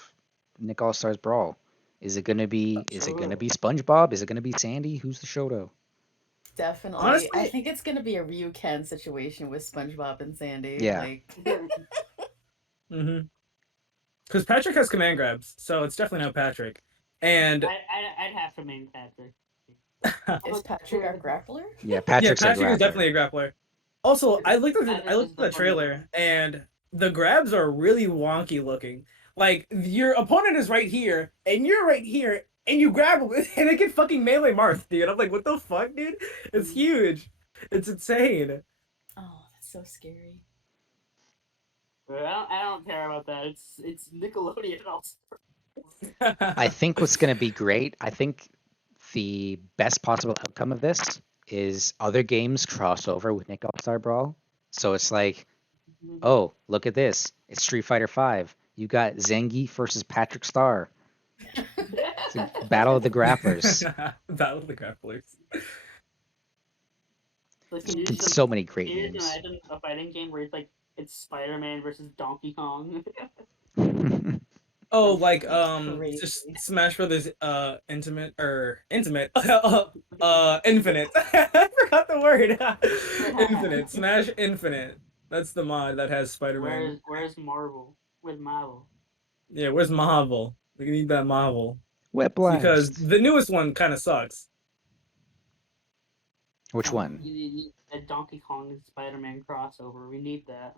Nick All Stars Brawl. Is it going to be SpongeBob? Is it going to be Sandy? Who's the Shoto? Definitely. Honestly- I think it's gonna be a Ryu-Ken situation with SpongeBob and Sandy. Yeah. Like, Mm-hmm. Because Patrick has command grabs, so it's definitely not Patrick. And I'd have to main Patrick. is Patrick our grappler? Yeah, yeah, Patrick's Patrick a is definitely a grappler. Also, I looked at Patrick I looked is at the the funny trailer, one. and the grabs are really wonky looking. Like your opponent is right here, and you're right here, and you grab him, and it can fucking melee Marth, dude. I'm like, what the fuck, dude? It's huge. It's insane. Oh, that's so scary. But I don't care about that. It's Nickelodeon also. I think what's going to be great, I think the best possible outcome of this is other games cross over with Nick All-Star Brawl. So it's like, oh, look at this. It's Street Fighter V. You got Zangief versus Patrick Star. It's a battle of the grapplers. Battle of the grapplers. Like, can you just So many great can you just names. imagine a fighting game where it's like it's Spider-Man versus Donkey Kong? Oh, like Crazy. just Smash Brothers intimate infinite. I forgot the word. Infinite. Smash Infinite. That's the mod that has Spider-Man. Where's Marvel? With Marvel. Yeah, where's Marvel? We need that Marvel. Wet Because Blast. the newest one kind of sucks. Which one? You need a Donkey Kong and Spider-Man crossover. We need that.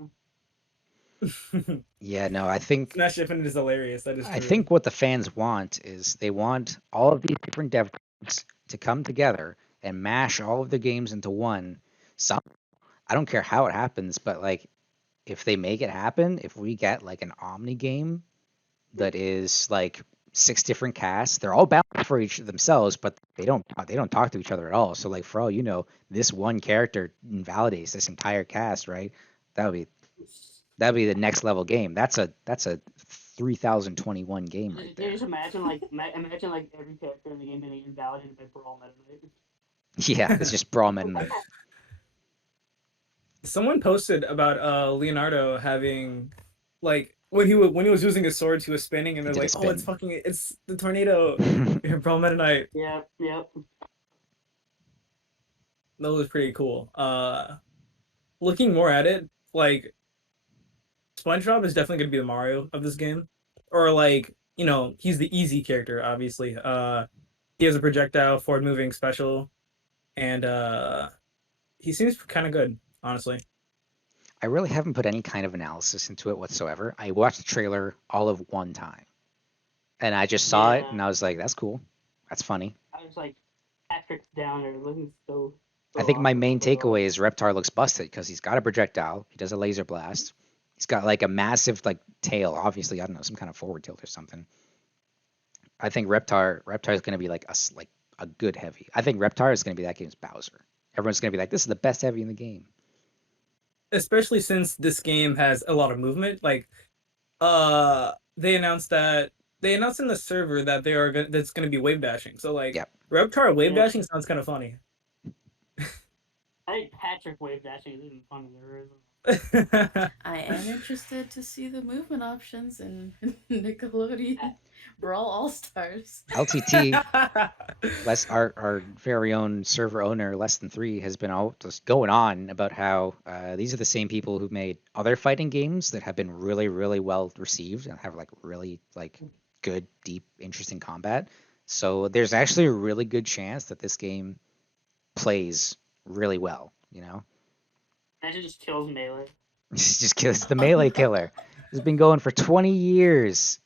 Yeah, no, I think Smash Infinite is hilarious. That is true. I think what the fans want is they want all of these different dev teams to come together and mash all of their games into one. I don't care how it happens, but like if they make it happen, if we get like an Omni game that is like 6 different casts, they're all balanced for each themselves, but they don't talk to each other at all. So like for all you know, this one character invalidates this entire cast, right? That'd be the next level game. That's a 3021 game right Can you there. just imagine like every character in the game being invalidated by Brawl Meta Knight? Yeah, it's just Brawl Meta Knight. Someone posted about Leonardo having like when he was using his swords, he was spinning, and He they're did a like, "Oh, it's the tornado." Brawl Meta Knight. Yep. That was pretty cool. Looking more at it, like SpongeBob is definitely gonna be the Mario of this game, or like he's the easy character. Obviously, he has a projectile, forward moving special, and he seems kind of good, honestly. I really haven't put any kind of analysis into it whatsoever. I watched the trailer all of one time, and I just saw it, Yeah. and I was like, "That's cool, that's funny." I was like, Patrick's down there looking so. I think my awesome. main So takeaway is Reptar looks busted because he's got a projectile, he does a laser blast, he's got like a massive like tail, obviously I don't know, some kind of forward tilt or something. I think Reptar is going to be like a good heavy. I think Reptar is going to be that game's Bowser. Everyone's going to be like, this is the best heavy in the game. Especially since this game has a lot of movement. Like, they announced in the server that that's gonna be wave dashing. So like, Yep. Reptar wave Yeah. dashing sounds kind of funny. I think Patrick wave dashing isn't funny. I am interested to see the movement options in Nickelodeon Brawl All Stars. LTT, our very own server owner, Less Than Three, has been all just going on about how these are the same people who made other fighting games that have been really, really well received and have like really like good, deep, interesting combat. So there's actually a really good chance that this game plays really well. You know, Imagine just kills melee. it's just it's the melee killer. It's been going for 20 years.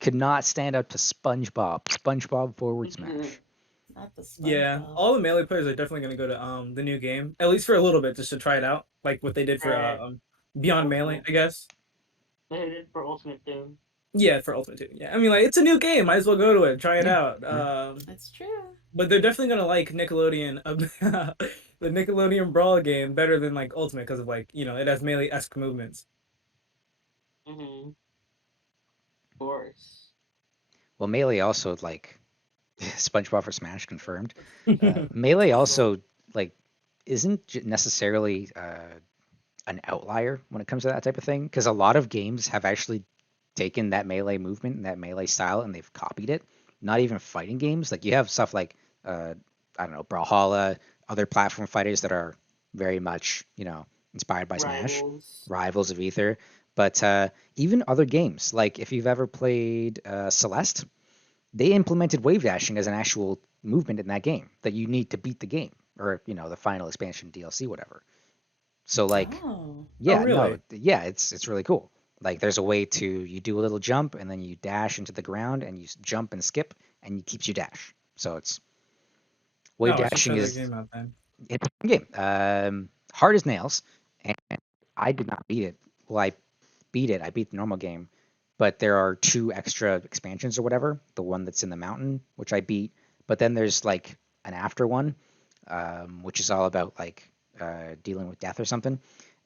Could not stand up to SpongeBob. SpongeBob forward smash. Not the Yeah, SpongeBob. all the melee players are definitely gonna go to the new game, at least for a little bit, just to try it out, like what they did for Right. Beyond Melee, I guess. They did it for Ultimate too. Yeah, for Ultimate 2. Yeah, I mean, like, it's a new game. Might as well go to it, try it Yeah, out. That's true. But they're definitely gonna like Nickelodeon, the Nickelodeon Brawl game better than like Ultimate because of like it has melee-esque movements. Mm-hmm. Of course. Well, Melee also like SpongeBob for Smash confirmed. Melee also like isn't necessarily an outlier when it comes to that type of thing because a lot of games have actually taken that melee movement and that melee style and they've copied it. Not even fighting games, like you have stuff like I don't know, Brawlhalla, other platform fighters that are very much inspired by Smash, Rivals of Ether. But even other games, like if you've ever played Celeste, they implemented wave dashing as an actual movement in that game that you need to beat the game or the final expansion DLC, whatever. So like, yeah, really? it's really cool. Like there's a way to you do a little jump and then you dash into the ground and you jump and skip and it keeps you dash. So it's wave dashing is game out then. it's a fun game. Hard as nails, and I did not beat it. Well, I beat it. I beat the normal game, but there are 2 extra expansions or whatever. The one that's in the mountain, which I beat, but then there's like an after one, which is all about like dealing with death or something.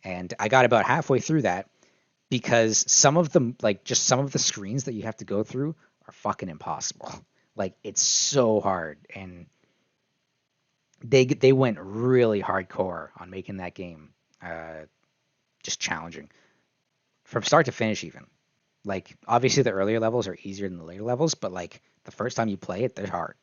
And I got about halfway through that because some of the screens that you have to go through are fucking impossible. Like it's so hard, and they went really hardcore on making that game just challenging from start to finish even. Like obviously the earlier levels are easier than the later levels, but like the first time you play it, they're hard,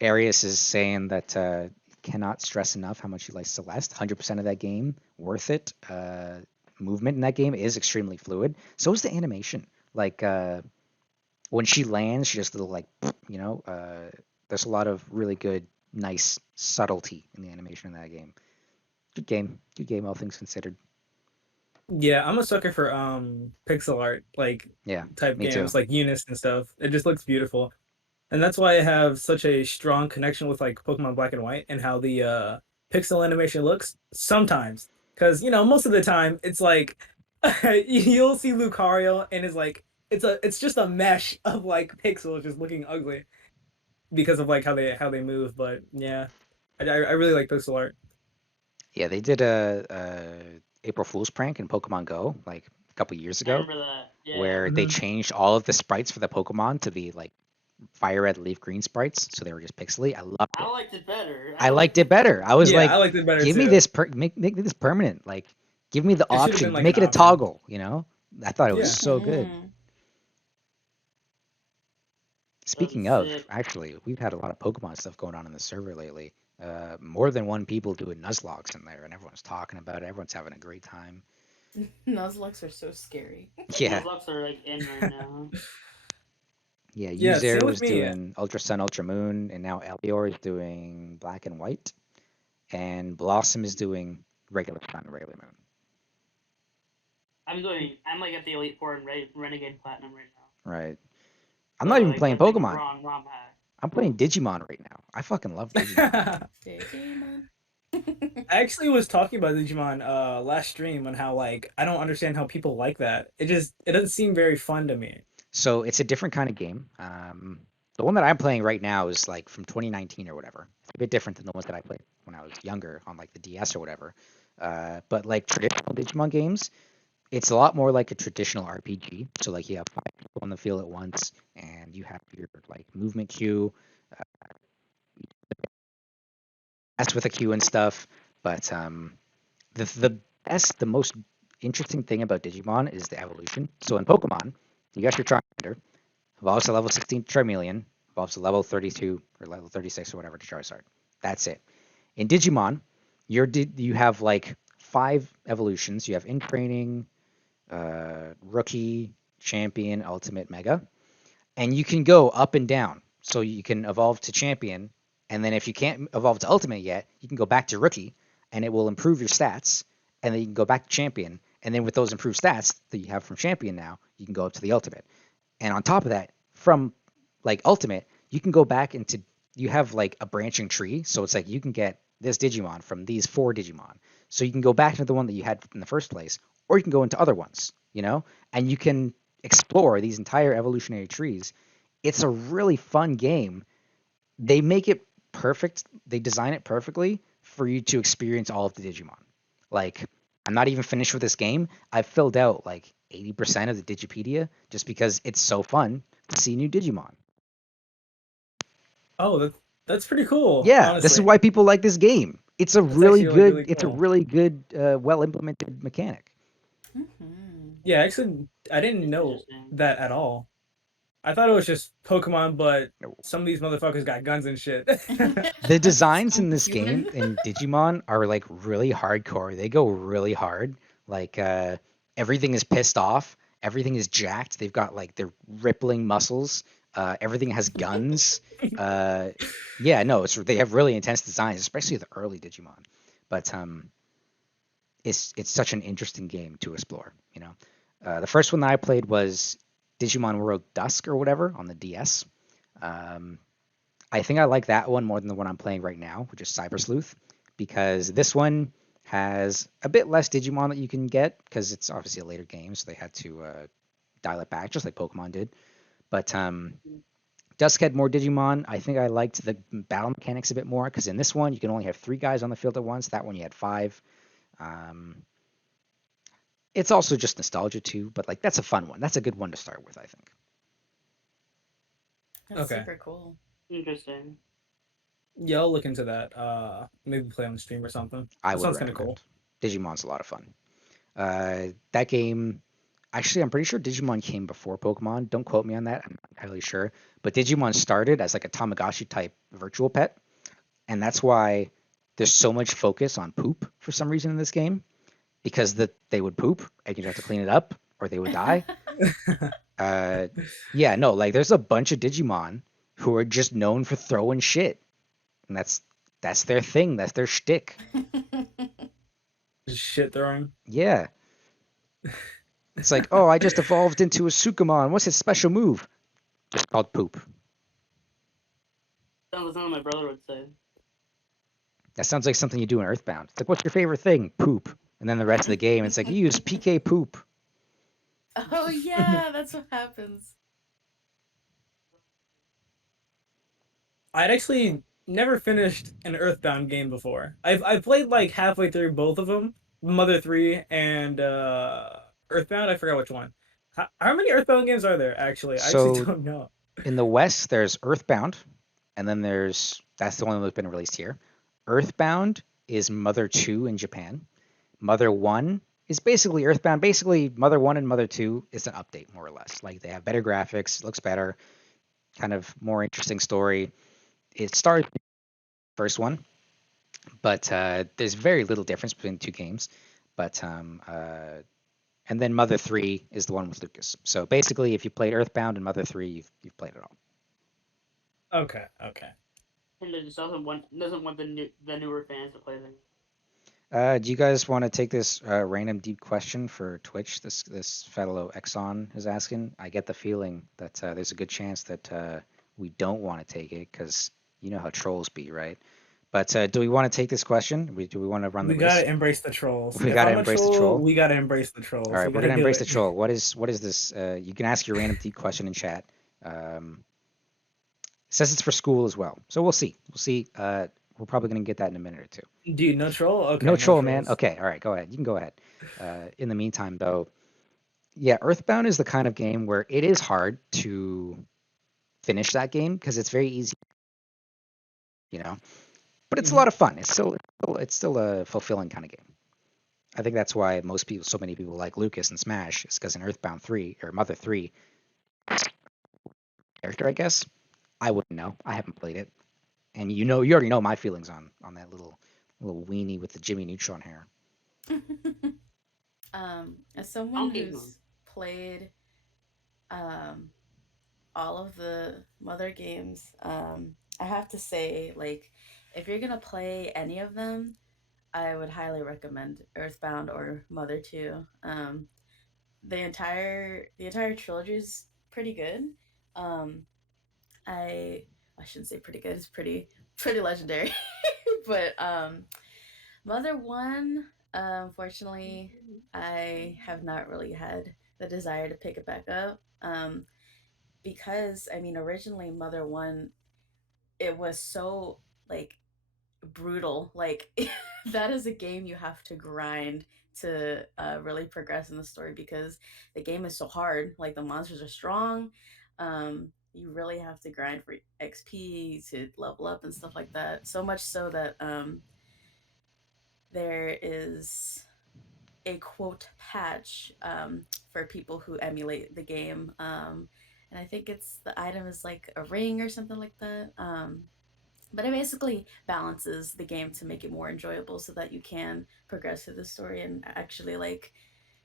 Arius is saying that cannot stress enough how much you like Celeste. 100% of that game, worth it. Movement in that game is extremely fluid. So is the animation. Like when she lands, she just little like, there's a lot of really good, nice subtlety in the animation in that game. Good game, all things considered. Yeah, I'm a sucker for pixel art type me games too. like Eunice and stuff. It just looks beautiful. And that's why I have such a strong connection with like Pokemon Black and White and how the pixel animation looks sometimes. Because most of the time it's like you'll see Lucario and it's just a mesh of like pixels just looking ugly because of like how they move. But yeah, I really like pixel art. Yeah, they did a April Fool's prank in Pokemon Go like a couple years I ago, remember that. Yeah. where they changed all of the sprites for the Pokemon to be like fire red, leaf green sprites, so they were just pixely. I loved it. I liked it better. I liked it better. I was like, I liked it better give too. me this, make this permanent. Like, give me the It should've option, been, like, make an it a option. toggle. I thought it was Yeah. so good. Speaking of, sick. actually, we've had a lot of Pokemon stuff going on in the server lately. More than one people doing Nuzlockes in there, and everyone's talking about it. Everyone's having a great time. Nuzlocke are so scary. Yeah, Nuzlocke are like in right now. yeah. Yeah, User same was with me. doing Ultra Sun, Ultra Moon, and now Elior is doing Black and White, and Blossom is doing regular Sun, regular Moon. I'm like at the Elite Four and Renegade Platinum right now. Right. I'm not even like, playing there's, like, Pokemon. ROM hack. I'm playing Digimon right now. I fucking love Digimon. Digimon. I actually was talking about Digimon last stream on how like I don't understand how people like that. It doesn't seem very fun to me. So it's a different kind of game. The one that I'm playing right now is like from 2019 or whatever. It's a bit different than the ones that I played when I was younger on like the DS or whatever. But like traditional Digimon games, it's a lot more like a traditional RPG. So like you have 5 people on the field at once, and you have your like movement queue, mess with a queue and stuff. But the most interesting thing about Digimon is the evolution. So in Pokemon, you got your Charmander, evolves to level 16 Charmeleon, evolves to level 32 or level 36 or whatever to Charizard. That's it. In Digimon, you have like 5 evolutions. You have in training, rookie, champion, ultimate, mega, and you can go up and down. So you can evolve to champion, and then if you can't evolve to ultimate yet, you can go back to rookie, and it will improve your stats, and then you can go back to champion, and then with those improved stats that you have from champion now, you can go up to the ultimate. And on top of that, from like ultimate, you can go back into you have like a branching tree, so it's like you can get this Digimon from these 4 Digimon. So you can go back into the one that you had in the first place, or you can go into other ones, and you can explore these entire evolutionary trees. It's a really fun game. They make it perfect. They design it perfectly for you to experience all of the Digimon. Like, I'm not even finished with this game. I've filled out like 80% of the Digipedia just because it's so fun to see new Digimon. Oh, that's pretty cool. Yeah, honestly. this is why people like this game. It's a That's really actually good, really it's a cool. really good, well implemented mechanic. Yeah, actually, I didn't know Interesting. that at all. I thought it was just Pokemon, but No. some of these motherfuckers got guns and shit. The designs in this Human. game in Digimon are like really hardcore. They go really hard. Like everything is pissed off. Everything is jacked. They've got like their rippling muscles. Everything has guns. Yeah, no, they have really intense designs, especially the early Digimon. But it's such an interesting game to explore. The first one that I played was Digimon World Dusk or whatever on the DS. I think I like that one more than the one I'm playing right now, which is Cyber Sleuth, because this one has a bit less Digimon that you can get because it's obviously a later game, so they had to dial it back just like Pokemon did. But Dusk had more Digimon. I think I liked the battle mechanics a bit more because in this one you can only have 3 guys on the field at once. That one you had 5. It's also just nostalgia too, but like that's a fun one. That's a good one to start with, I think. That's Okay. super cool. Interesting. Yeah, I'll look into that. Maybe play on stream or something. I That would sounds kind of recommend. cool. Digimon's a lot of fun. That game, actually, I'm pretty sure Digimon came before Pokemon. Don't quote me on that. I'm not entirely sure. But Digimon started as like a Tamagotchi type virtual pet, and that's why there's so much focus on poop for some reason in this game, because they would poop and you'd have to clean it up or they would die. Yeah, no, like there's a bunch of Digimon who are just known for throwing shit, and that's their thing. That's their shtick. Just shit throwing. Yeah. It's like, oh, I just evolved into a Sukamon. What's his special move? Just called poop. Sounds like something my brother would say. That sounds like something you do in Earthbound. It's like, what's your favorite thing? Poop. And then the rest of the game, it's like, you use PK poop. Oh yeah, that's what happens. I'd actually never finished an Earthbound game before. I've played like halfway through both of them, Mother 3 and Earthbound. I forgot which one. How many Earthbound games are there actually? I actually So don't know. in the West, there's Earthbound, and then that's the only one that's been released here. Earthbound is Mother 2 in Japan. Mother 1 is basically Earthbound. Basically, Mother 1 and Mother 2 is an update, more or less. Like, they have better graphics, looks better, kind of more interesting story. It started the first one, but there's very little difference between the 2 games. But and then Mother 3 is the one with Lucas. So basically, if you played Earthbound and Mother 3, you've played it all. Okay. And it just doesn't want the newer fans to play them. Do you guys want to take this random deep question for Twitch? This fellow Exxon is asking. I get the feeling that there's a good chance that we don't want to take it because you know how trolls be, right? But do we want to take this question? Do we want to run the We risk? gotta embrace the trolls. We If gotta I'm a embrace the troll. We gotta embrace the trolls. All right, We we're gotta gonna do embrace it. the troll. What is this? You can ask your random deep question in chat. says it's for school as well. So we'll see. We'll see. We're probably gonna get that in a minute or two. Dude, no troll? Okay, No no troll, man. trolls. Okay, all right, go ahead. You can go ahead. In the meantime, though, yeah, Earthbound is the kind of game where it is hard to finish that game because it's very easy, you know. But it's a lot of fun. It's still a fulfilling kind of game. I think that's why so many people like Lucas and Smash is because in Earthbound 3 or Mother 3 character, I guess. I wouldn't know. I haven't played it. And you already know my feelings on that little weenie with the Jimmy Neutron hair. As someone Okay, who's played um all of the Mother games, I have to say, like, if you're gonna play any of them, I would highly recommend Earthbound or Mother 2. The entire trilogy is pretty good. Um, I shouldn't say pretty good. It's pretty legendary. But Mother 1, unfortunately, I have not really had the desire to pick it back up. Because I mean, originally Mother 1, it was so like brutal. Like that is a game you have to grind to really progress in the story because the game is so hard. Like the monsters are strong. You really have to grind for XP to level up and stuff like that. So much so that there is a quote patch for people who emulate the game. And I think the item is like a ring or something like that. But it basically balances the game to make it more enjoyable so that you can progress through the story and actually like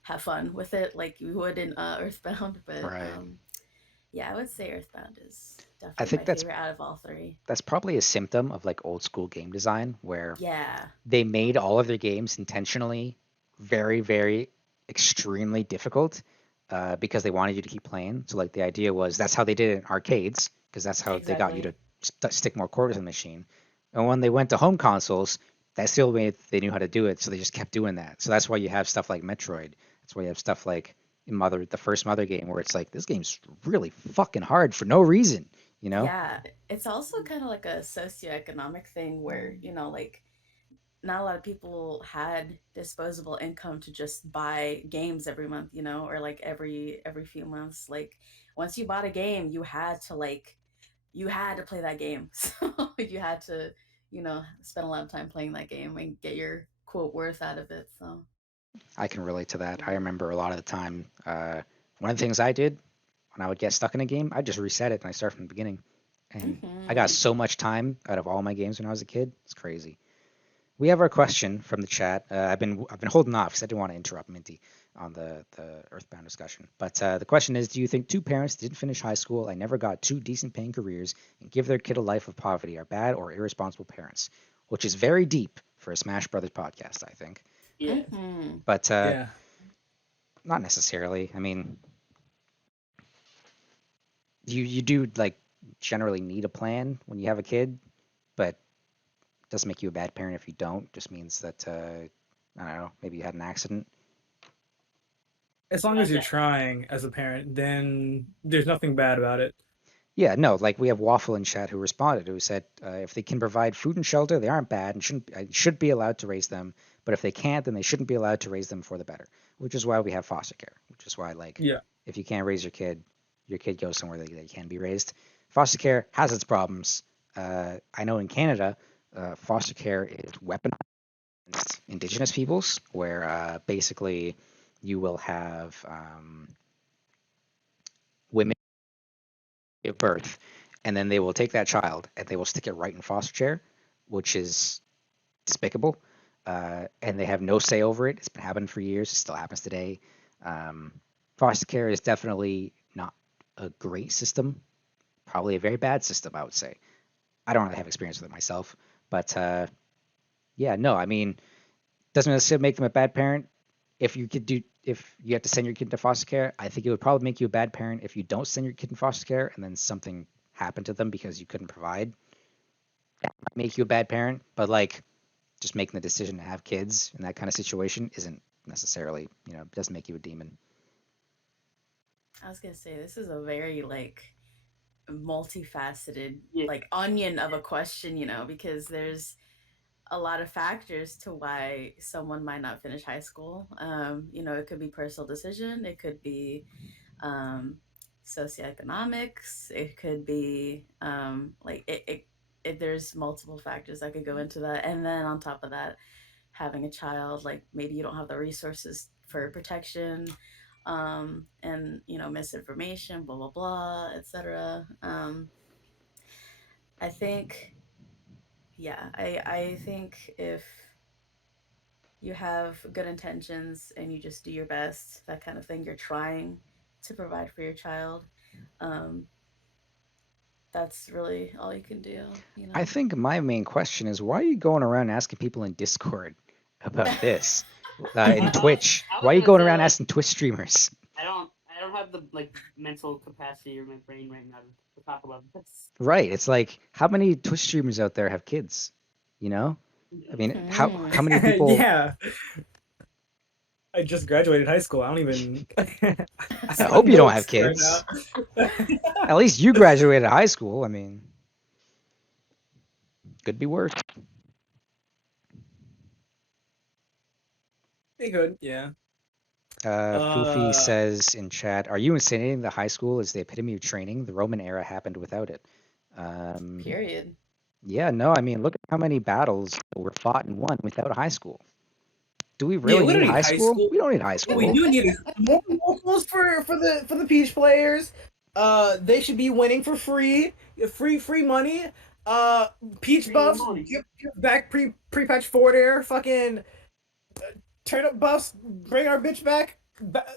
have fun with it like you would in Earthbound. But Right. yeah, I would say Earthbound is I definitely think my that's favorite out of all three. that's probably a symptom of like old school game design where Yeah, they made all of their games intentionally very, very extremely difficult because they wanted you to keep playing. So like the idea was that's how they did it in arcades because that's how they got you exactly. to stick more quarters in the machine. And when they went to home consoles, that's the only way they knew how to do it. So they just kept doing that. So that's why you have stuff like Metroid. That's why you have stuff like in the first Mother game, where it's like this game's really fucking hard for no reason, you know? Yeah, it's also kind of like a socioeconomic thing where, like not a lot of people had disposable income to just buy games every month, or like every few months. Like once you bought a game, you had to play that game. So you had to, spend a lot of time playing that game and get your quote worth out of it. So I can relate to that. I yeah. remember a lot of the time. One of the things I did when I would get stuck in a game, I'd just reset it and I start from the beginning. And I got Hmm. so much time out of all my games when I was a kid. It's crazy. We have our question from the chat. I've been holding off because I didn't want to interrupt Minty on the Earthbound discussion. But the question is, do you think two parents didn't finish high school and never got two decent paying careers and give their kid a life of poverty are bad or irresponsible parents? Which is very deep for a Smash Brothers podcast, I think. yeah. Hmm. But Yeah. not necessarily. I mean, you do like generally need a plan when you have a kid, but it doesn't make you a bad parent if you don't. Just means that I don't know, maybe you had an accident. As long as you're trying as a parent, then there's nothing bad about it. Yeah, no, like we have Waffle in chat who responded, who said if they can provide food and shelter, they aren't bad and should be allowed to raise them. But if they can't, then they shouldn't be allowed to raise them for the better. Which is why we have foster care. Which is why like Yeah. if you can't raise your kid goes somewhere that they can be raised. Foster care has its problems. I know in Canada, foster care is weaponized against Indigenous peoples, where basically you will have women give birth, and then they will take that child and they will stick it right in foster care, which is despicable. And they have no say over it. It's been happening for years. It still happens today. Um, Foster care is definitely not a great system. Probably a very bad system, I would say. I don't really have experience with it myself, but yeah, no, I mean, doesn't necessarily make them a bad parent. If you have to send your kid to foster care, I think it would probably make you a bad parent if you don't send your kid in foster care and then something happened to them because you couldn't provide. That might make you a bad parent, but like just making the decision to have kids in that kind of situation isn't necessarily, doesn't make you a demon. I was gonna say this is a very like multifaceted, Yeah. like onion of a question, because there's a lot of factors to why someone might not finish high school. It could be personal decision, it could be um, socioeconomics, it could be like there's multiple factors that could go into that. And then on top of that, having a child, like maybe you don't have the resources for protection, and misinformation, blah blah blah, etc. I think, yeah, I think if you have good intentions and you just do your best, that kind of thing, you're trying to provide for your child, um, that's really all you can do, I think my main question is why are you going around asking people in Discord about this? In Twitch. I was Why are you gonna going say, around like, asking Twitch streamers? I don't have the mental capacity or my brain right now to talk about this. Right. It's like how many Twitch streamers out there have kids? You know? I mean, how many people Yeah. I just graduated high school. I don't even. I hope you don't have kids. At least you graduated high school. I mean, could be worse. They could, yeah. Foofy says in chat, "Are you insinuating the high school is the epitome of training? The Roman era happened without it." Period. Yeah, no, I mean, look at how many battles were fought and won without high school. Do we Yeah, really we don't need need high high school? school. We don't need high What school. we do need is more locals for the Peach players. They should be winning for free money. Peach Free buffs, money. give back pre-patch 4 there. Fucking turn up buffs, bring our bitch back.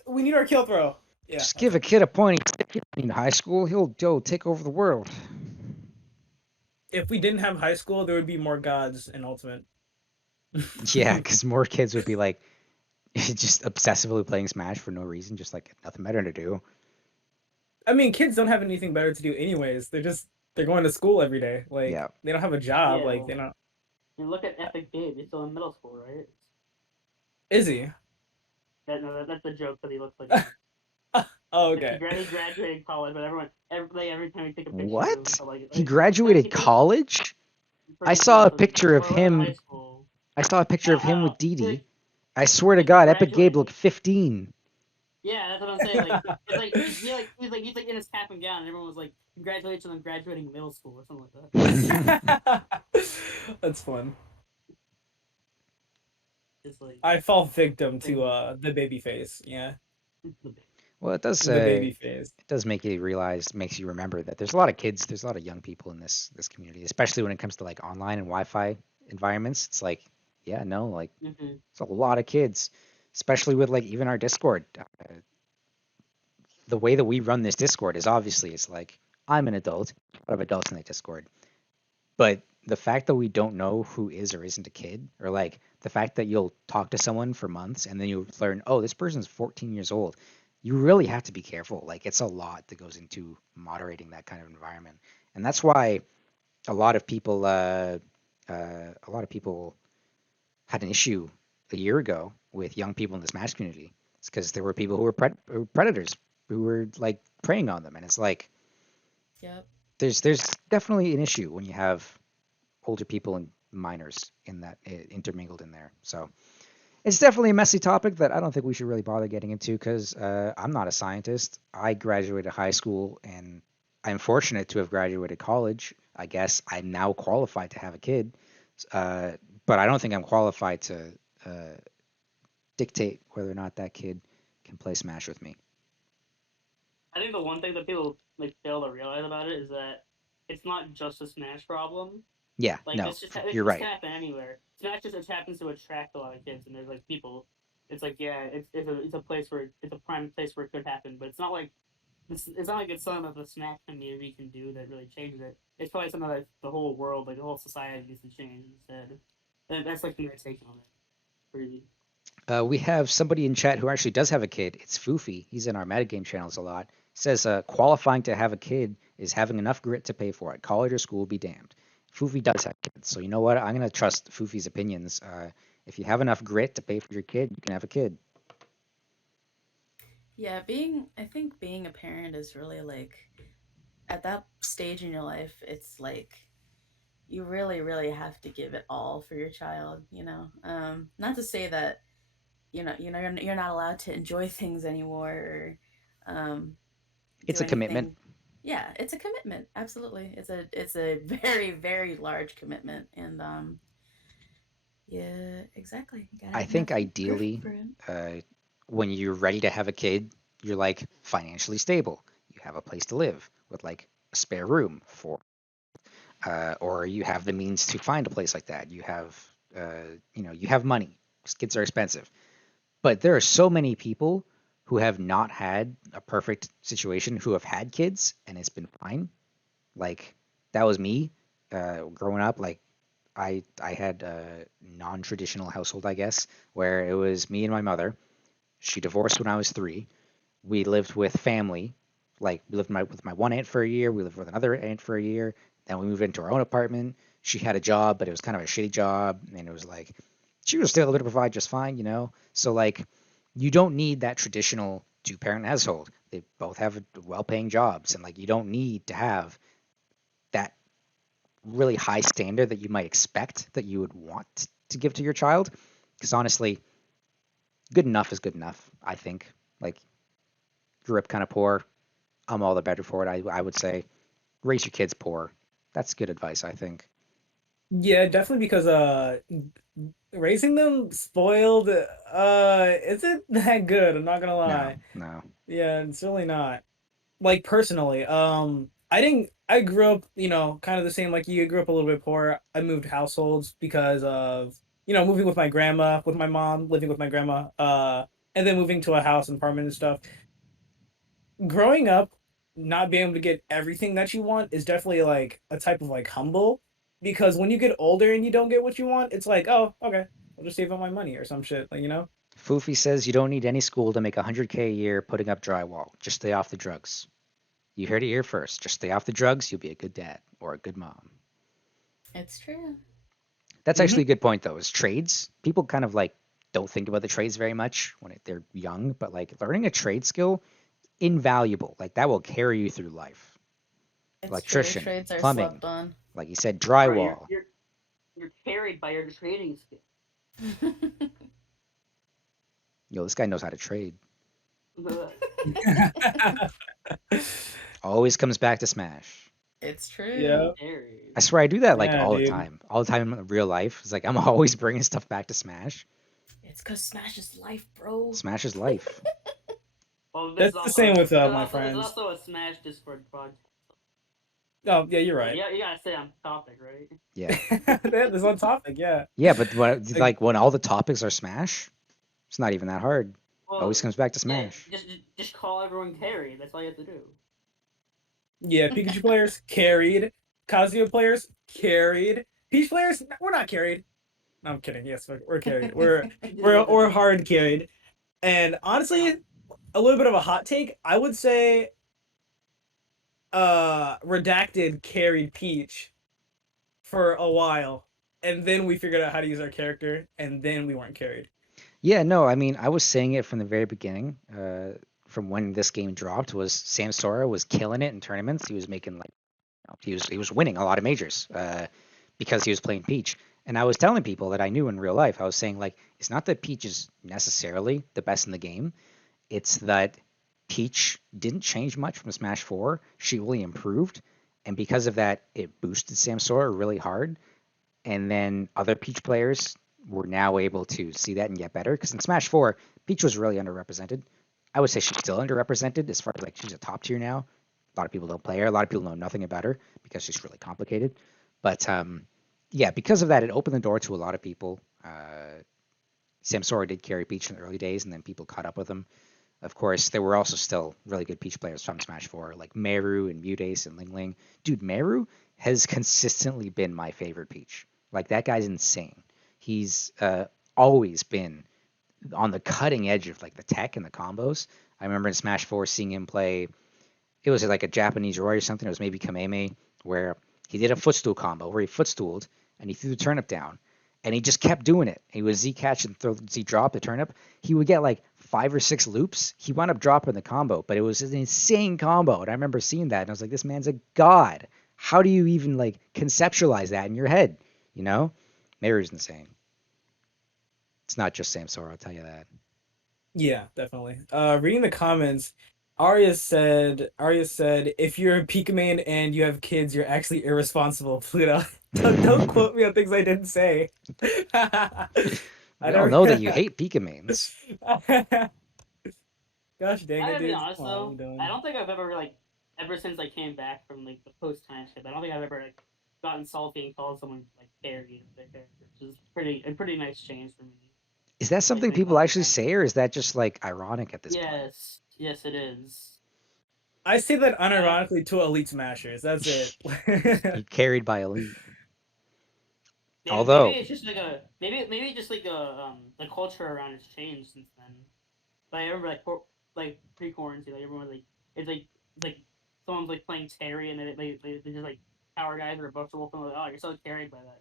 We need our kill throw. Yeah. Just give a kid a pointy stick in high school, he'll take over the world. If we didn't have high school, there would be more gods in Ultimate. Yeah, because more kids would be like just obsessively playing Smash for no reason, just like nothing better to do. I mean, kids don't have anything better to do anyways. They're going to school every day. Like, Yeah. they don't have a job. Yeah, Like, they don't. And look at Epic Gabe. He's still in middle school, right? Is he? That's a joke because he looks like. Oh, Like, okay. he graduated college, but every time we take a picture, What? of him, like, He graduated college? I saw a picture of him. High school. I saw a picture of him with Dee Dee. Like, I swear to like, God, Epic Gabe graduated. looked 15. Yeah, that's what I'm saying. Like, it's like he's like in his cap and gown, and everyone was like, "Congratulations on graduating middle school" or something like that. That's fun. Just like I fall victim to the baby face. Yeah, Well, it does the baby face. it does make you realize, makes you remember that there's a lot of kids, there's a lot of young people in this community, especially when it comes to like online and Wi-Fi environments. It's like, yeah, no, like it's a lot of kids, especially with like even our Discord. The way that we run this Discord is obviously it's like I'm an adult, a lot of adults in the Discord, but the fact that we don't know who is or isn't a kid, or like the fact that you'll talk to someone for months and then you learn, oh, this person's 14 years old. You really have to be careful. Like it's a lot that goes into moderating that kind of environment, and that's why a lot of people, had an issue a year ago with young people in the Smash community. It's because there were people who were predators who were like preying on them, and it's like, Yep. there's definitely an issue when you have older people and minors in that intermingled in there. So it's definitely a messy topic that I don't think we should really bother getting into because I'm not a scientist. I graduated high school and I'm fortunate to have graduated college. I guess I'm now qualified to have a kid, but I don't think I'm qualified to dictate whether or not that kid can play Smash with me. I think the one thing that people like fail to realize about it is that it's not just a Smash problem. Yeah, Like no, this just you're right. Can happen anywhere. Smash just happens to attract a lot of kids, and there's like people. It's like yeah, it's a place where it's a prime place where it could happen, but it's not like it's not like it's something that the Smash community can do that really changes it. It's probably something that the whole world, like the whole society, needs to change instead. And that's like my take on it. Really. We have somebody in chat who actually does have a kid. It's Foofy. He's in our metagame channels a lot. Says qualifying to have a kid is having enough grit to pay for it. College or school be damned. Foofy does have kids, so you know what? I'm gonna trust Foofy's opinions. If you have enough grit to pay for your kid, you can have a kid. Yeah, I think being a parent is really like, at that stage in your life, it's like you really, really have to give it all for your child. Not to say that you're not allowed to enjoy things anymore or It's do a commitment. anything. Yeah, it's a commitment. Absolutely, it's a very, very large commitment, and yeah, exactly. You gotta I have think enough grip ideally, for it. uh, when you're ready to have a kid, you're like financially stable. You have a place to live with like a spare room for, or you have the means to find a place like that. You have, you have money. 'Cause kids are expensive. But there are so many people who have not had a perfect situation who have had kids and it's been fine. Like that was me growing up. Like I had a non-traditional household, I guess, where it was me and my mother. She divorced when I was 3. We lived with family. Like we lived with my one aunt for a year. We lived with another aunt for a year. Then we moved into our own apartment. She had a job, but it was kind of a shitty job, and it was like she was still able to provide just fine. So like you don't need that traditional two-parent household. They both have well-paying jobs, and like you don't need to have that really high standard that you might expect that you would want to give to your child. Because honestly, good enough is good enough, I think. Like, grew up kind of poor. I'm all the better for it, I would say. Raise your kids poor. That's good advice, I think. Yeah, definitely because raising them spoiled isn't that good, I'm not gonna No, lie. no. Yeah, it's really not. Like personally, I grew up, kind of the same like you. I grew up a little bit poor. I moved households because of, moving with my grandma, with my mom, living with my grandma, and then moving to a house and apartment and stuff. Growing up, not being able to get everything that you want is definitely like a type of like humble, because when you get older and you don't get what you want, it's like, oh, okay, I'll just save up my money or some shit, like. Foofy says you don't need any school to make 100K a year putting up drywall. Just stay off the drugs. You heard it here first. Just stay off the drugs. You'll be a good dad or a good mom. It's true. That's Hmm. actually a good point, though, is trades. People kind of like don't think about the trades very much when they're young, but like learning a trade skill, invaluable. Like that will carry you through life. It's true. Electrician, Trades are plumbing, slept on. like you said, Bro, drywall. you're carried by your trading skill. This guy knows how to trade. Ugh. Always comes back to Smash. It's true. Yeah, Carried. I swear I do that like yeah, all the dude. time. All the time in real life. It's like I'm always bringing stuff back to Smash. It's because Smash is life, bro. Smash is life. Well, That's the same with my there's friends. also a Smash Discord project. Oh, yeah, you're So right. you gotta stay on topic, right? Yeah. That's on topic, yeah. Yeah, but Like, when all the topics are Smash, it's not even that hard. Well, Always comes back to yeah, Smash. just call everyone carried. That's all you have to do. yeah, Pikachu players carried, Kazuya players carried, Peach players we're not carried. No, I'm kidding. Yes, we're carried. We're hard carried. And honestly, a little bit of a hot take. I would say, Redacted carried Peach for a while, and then we figured out how to use our character, and then we weren't carried. Yeah, no, I mean, I was saying it from the very beginning. From when this game dropped, was Sam Sora was killing it in tournaments. He was making like he was winning a lot of majors because he was playing Peach. And I was telling people that I knew in real life. I was saying like it's not that Peach is necessarily the best in the game. It's that Peach didn't change much from Smash 4. She really improved, and because of that, it boosted Sam Sora really hard. And then other Peach players were now able to see that and get better. Because in Smash 4, Peach was really underrepresented. I would say she's still underrepresented as far as like she's a top tier now. A lot of people don't play her. A lot of people know nothing about her because she's really complicated. But yeah, because of that, it opened the door to a lot of people. Sam Sora did carry Peach in the early days, and then people caught up with him. Of course, there were also still really good Peach players from Smash 4, like Meru and Mutace and Ling Ling. Dude, Meru has consistently been my favorite Peach. Like, that guy's insane. He's always been on the cutting edge of, like, the tech and the combos. I remember in Smash 4 seeing him play, it was like a Japanese Roy or something. It was maybe Kameme, where he did a footstool combo where he footstooled and he threw the turnip down. And he just kept doing it. He would Z catch and throw Z drop the turnip. He would get like 5 or 6 loops, he wound up dropping the combo, but it was an insane combo. And I remember seeing that and I was like, this man's a god. How do you even like conceptualize that in your head? You know? Mary's insane. It's not just Samsora, I'll tell you that. Yeah, definitely. Reading the comments, Arya said, if you're a Pikachu and you have kids, you're actually irresponsible, Pluto. Don't quote me on things I didn't say. I don't know that you hate Pikamains. Gosh dang I it, gotta be dude. honest Come on, though, what are you doing? I don't think I've ever like, ever since I came back from like the post time ship, I don't think I've ever like gotten salty and called someone like Barry their character, which is a pretty nice change for me. Is that something Like, people like, actually say, or is that just like ironic at this point? Yes, it is. I say that unironically to Elite Smashers. That's it. You carried by Elite. Maybe, Although maybe it's just like a maybe just like the culture around it's changed since then. But I remember like pre-quarantine, like everyone it's like someone's like playing Terry and they just like power guys or a Buster Wolf and like, oh, you're so carried by that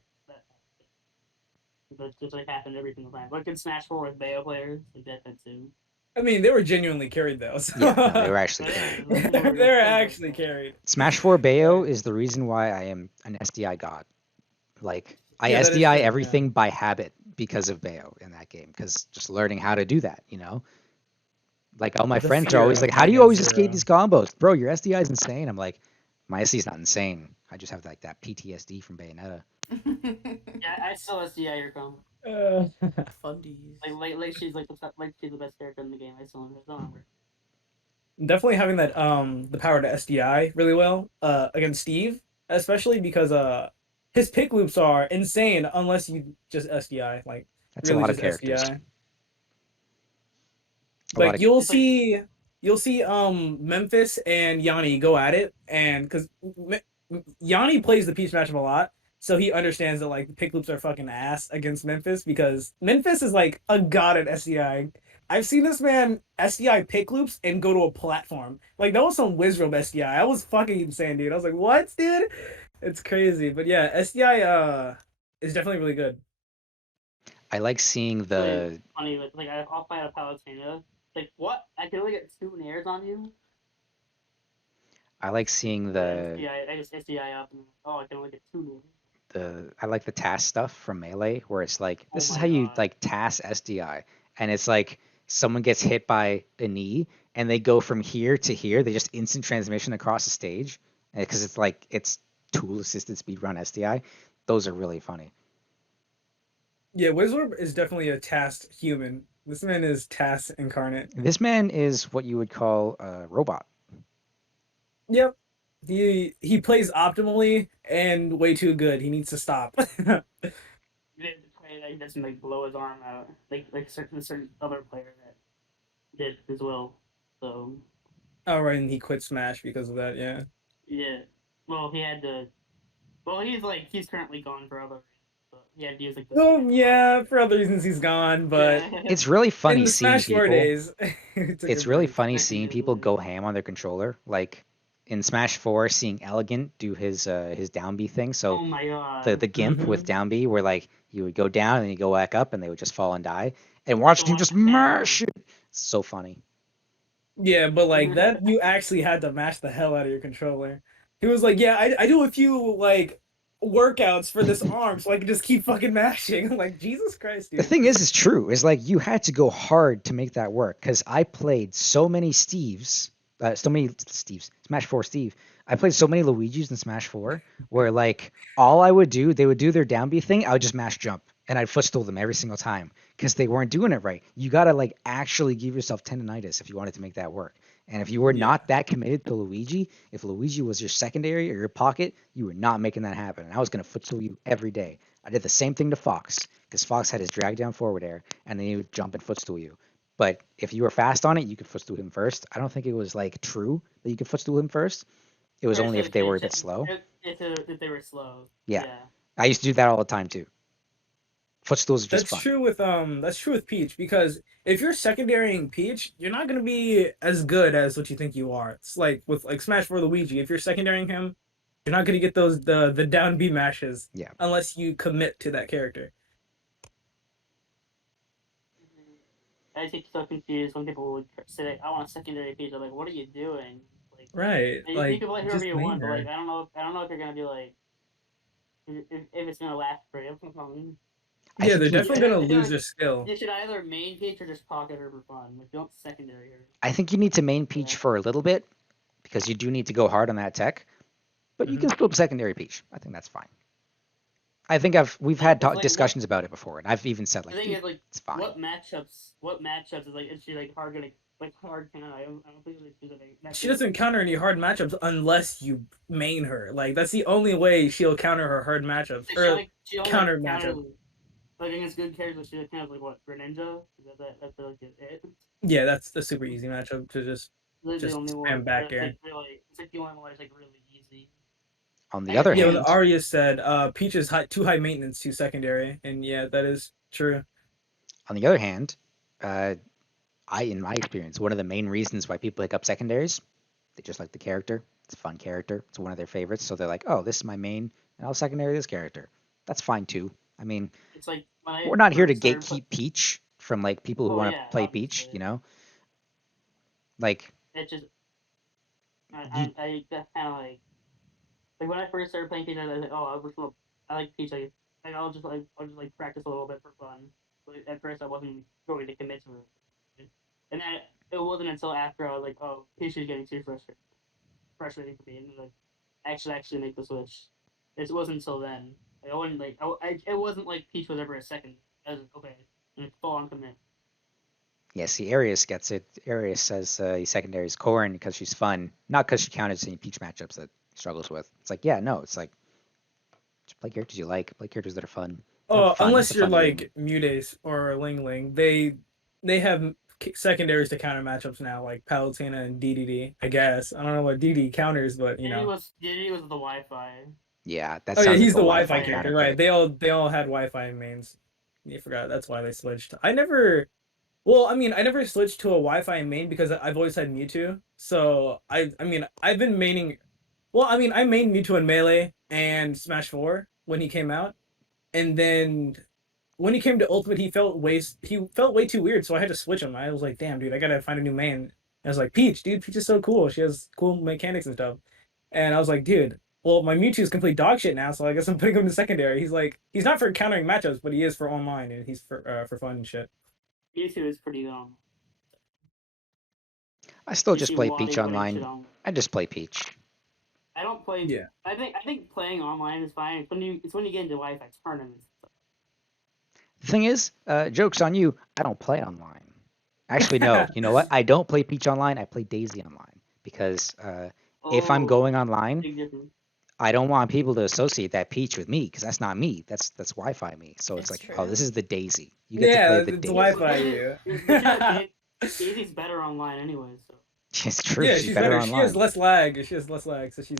just like happened every single time. Like in Smash 4 with Bayo players, like that too. I mean, they were genuinely carried though. So. yeah, no, they were actually carried. They were actually carried. Smash 4 Bayo is the reason why I am an SDI god. Like I Yeah, that is SDI true, everything by habit because of Bayo in that game, because just learning how to do that, you know. Like all my The friends are fear always of like, "How do playing you always at escape zero. these combos, bro? Your SDI is insane." I'm like, my SDI is not insane. I just have like that PTSD from Bayonetta. Yeah, I still SDI your combo. Fundies. Like she's she's the best character in the game. I still remember. Definitely having that the power to SDI really well against Steve, especially because his pick loops are insane unless you just SDI, like That's really a lot of just characters. SDI. Like You'll see Memphis and Yanni go at it, and because Yanni plays the Peach matchup a lot, so he understands that like the pick loops are fucking ass against Memphis, because Memphis is like a god at SDI. I've seen this man SDI pick loops and go to a platform. Like that was some Wizrobe SDI. I was fucking insane, dude. I was like, what, dude? It's crazy. But yeah, SDI is definitely really good. I like seeing the. Really funny, like I'll fight a Palutena. Like what? I can only get 2 nairs on you. I like seeing the. I just SDI up and I can only get 2 nairs. I like the task stuff from Melee, where it's like, this is how you God. like task SDI, and it's like someone gets hit by a knee and they go from here to here. They just instant transmission across the stage, because it's like it's tool assisted speedrun SDI. Those are really funny. Yeah, Wizorb is definitely a tasked human. This man is task incarnate. This man is what you would call a robot. Yep. He plays optimally and way too good. He needs to stop. He doesn't like blow his arm out like certain other player that did as well. So. Oh right, and he quit Smash because of that. Yeah. Yeah. Well, he had to. Well, he's currently gone for other reasons. But he had to use like. Oh yeah, for other reasons he's gone, but It's really funny in the seeing Smash 4 people. days, It's really funny seeing people go ham on their controller. Like in Smash 4, seeing Elegant do his down B thing. So oh my god. the gimp with down B, where like you would go down and you go back up and they would just fall and die. And watching him just mash it. So funny. Yeah, but like that, you actually had to mash the hell out of your controller. He was like, "Yeah, I do a few like workouts for this arm, so I can just keep fucking mashing." I'm like, Jesus Christ, dude. The thing is, it's true. Is like you had to go hard to make that work. Because I played so many Smash 4 Steve. I played so many Luigis in Smash 4 where like all I would do, they would do their down B thing, I would just mash jump and I'd footstool them every single time because they weren't doing it right. You gotta like actually give yourself tendonitis if you wanted to make that work. And if you were not that committed to Luigi, if Luigi was your secondary or your pocket, you were not making that happen. And I was gonna footstool you every day. I did the same thing to Fox because Fox had his drag down forward air and then he would jump and footstool you. But if you were fast on it, you could footstool him first. I don't think it was like true that you could footstool him first. It was only if they were a bit slow. If they were slow. Yeah. I used to do that all the time too. Footstools are just That's fun. That's true with Peach, because if you're secondarying Peach, you're not gonna be as good as what you think you are. It's like with like Smash 4 Luigi. If you're secondarying him, you're not gonna get those the down B mashes. Yeah. Unless you commit to that character. I just get so confused when people would say, "I want a secondary Peach." I'm like, "What are you doing?" Like, Right. you Like can play whoever just you main want, but her. like, I don't know if you're gonna be like, if it's gonna last forever. I Yeah, think they're you definitely gonna I feel lose like their skill. you should either main Peach or just pocket her for fun. Like, don't secondary her. I think you need to main Peach Yeah. for a little bit because you do need to go hard on that tech, but you can still secondary Peach. I think that's fine. I think we've Like, had it's like discussions about it before, and I've even said the like, thing dude, is, like, it's fine. what matchups? Is like? Is she like hard gonna like hard? I don't think there's specific. She doesn't counter any hard matchups unless you main her. Like that's the only way she'll counter her hard matchups or She only counter like, matchup. like against good characters. She like, kind of like what Greninja? That's like it. Yeah, that's the super easy matchup to just The only spam one. back It's air. like really, it's like the only one that's like really easy. On the other Yeah, hand, what Arya said, Peach is too high maintenance, too secondary, and yeah, that is true. on the other hand, uh, in my experience, one of the main reasons why people pick up secondaries, they just like the character. It's a fun character. It's one of their favorites. So they're like, oh, this is my main, and I'll secondary this character. That's fine too. I mean, It's like when I we're not here to first started gatekeep Peach from like people who Oh want to yeah, play Peach. obviously. You know, like It just you, I that kind of like when I first started playing Peach, I was like, oh, I like Peach. Like I'll just like practice a little bit for fun. But at first, I wasn't going to commit to it, and then it wasn't until after I was like, oh, Peach is getting too frustrating for me, and like actually make the switch. It wasn't until then. Like, I wasn't like it wasn't like Peach was ever a second. I was like, okay, and it's full on commit. yeah, see, Arius gets it. Arius says he secondaries Corrin because she's fun, not because she counters any Peach matchups that he struggles with. It's like, yeah, no, it's like just play characters you like, play characters that are fun. Have Oh, fun. It's unless a you're fun game. like Mutace or Ling Ling, they have secondaries to counter matchups now, like Palutena and DDD. I guess I don't know what DD counters, but you know. Diddy was the Wi-Fi. Yeah, that Oh yeah, sounds like he's a the Wi-Fi Wi-Fi counter character, right? pick. They all had Wi-Fi mains. You forgot that's why they switched. I never. Well, I mean, I never switched to a Wi-Fi main because I've always had Mewtwo. So I mean, I've been maining. Well, I mean, I mained Mewtwo in Melee and Smash 4 when he came out, and then when he came to Ultimate, he felt way too weird. So I had to switch him. I was like, damn, dude, I gotta find a new main. And I was like, Peach, dude, Peach is so cool. She has cool mechanics and stuff. And I was like, dude, well, my Mewtwo is complete dog shit now, so I guess I'm putting him in secondary. He's not for countering matchups, but he is for online, and he's for fun and shit. Mewtwo is pretty dumb. I still You just see play Wadi Peach putting shit online. on. I just play Peach. I don't play. Yeah. I think playing online is fine. It's when you get into Wi-Fi tournaments. The thing is, joke's on you. I don't play online. Actually, no. You know what? I don't play Peach online. I play Daisy online because if I'm going online, Big difference. I don't want people to associate that Peach with me because that's not me. That's Wi-Fi me. So it's It's like, oh, true. this is the Daisy. You get to Yeah, play the it's Daisy. Wi-Fi you. Daisy's better online anyway. So It's true. Yeah, she's better She has online. less lag. She has less lag, so she's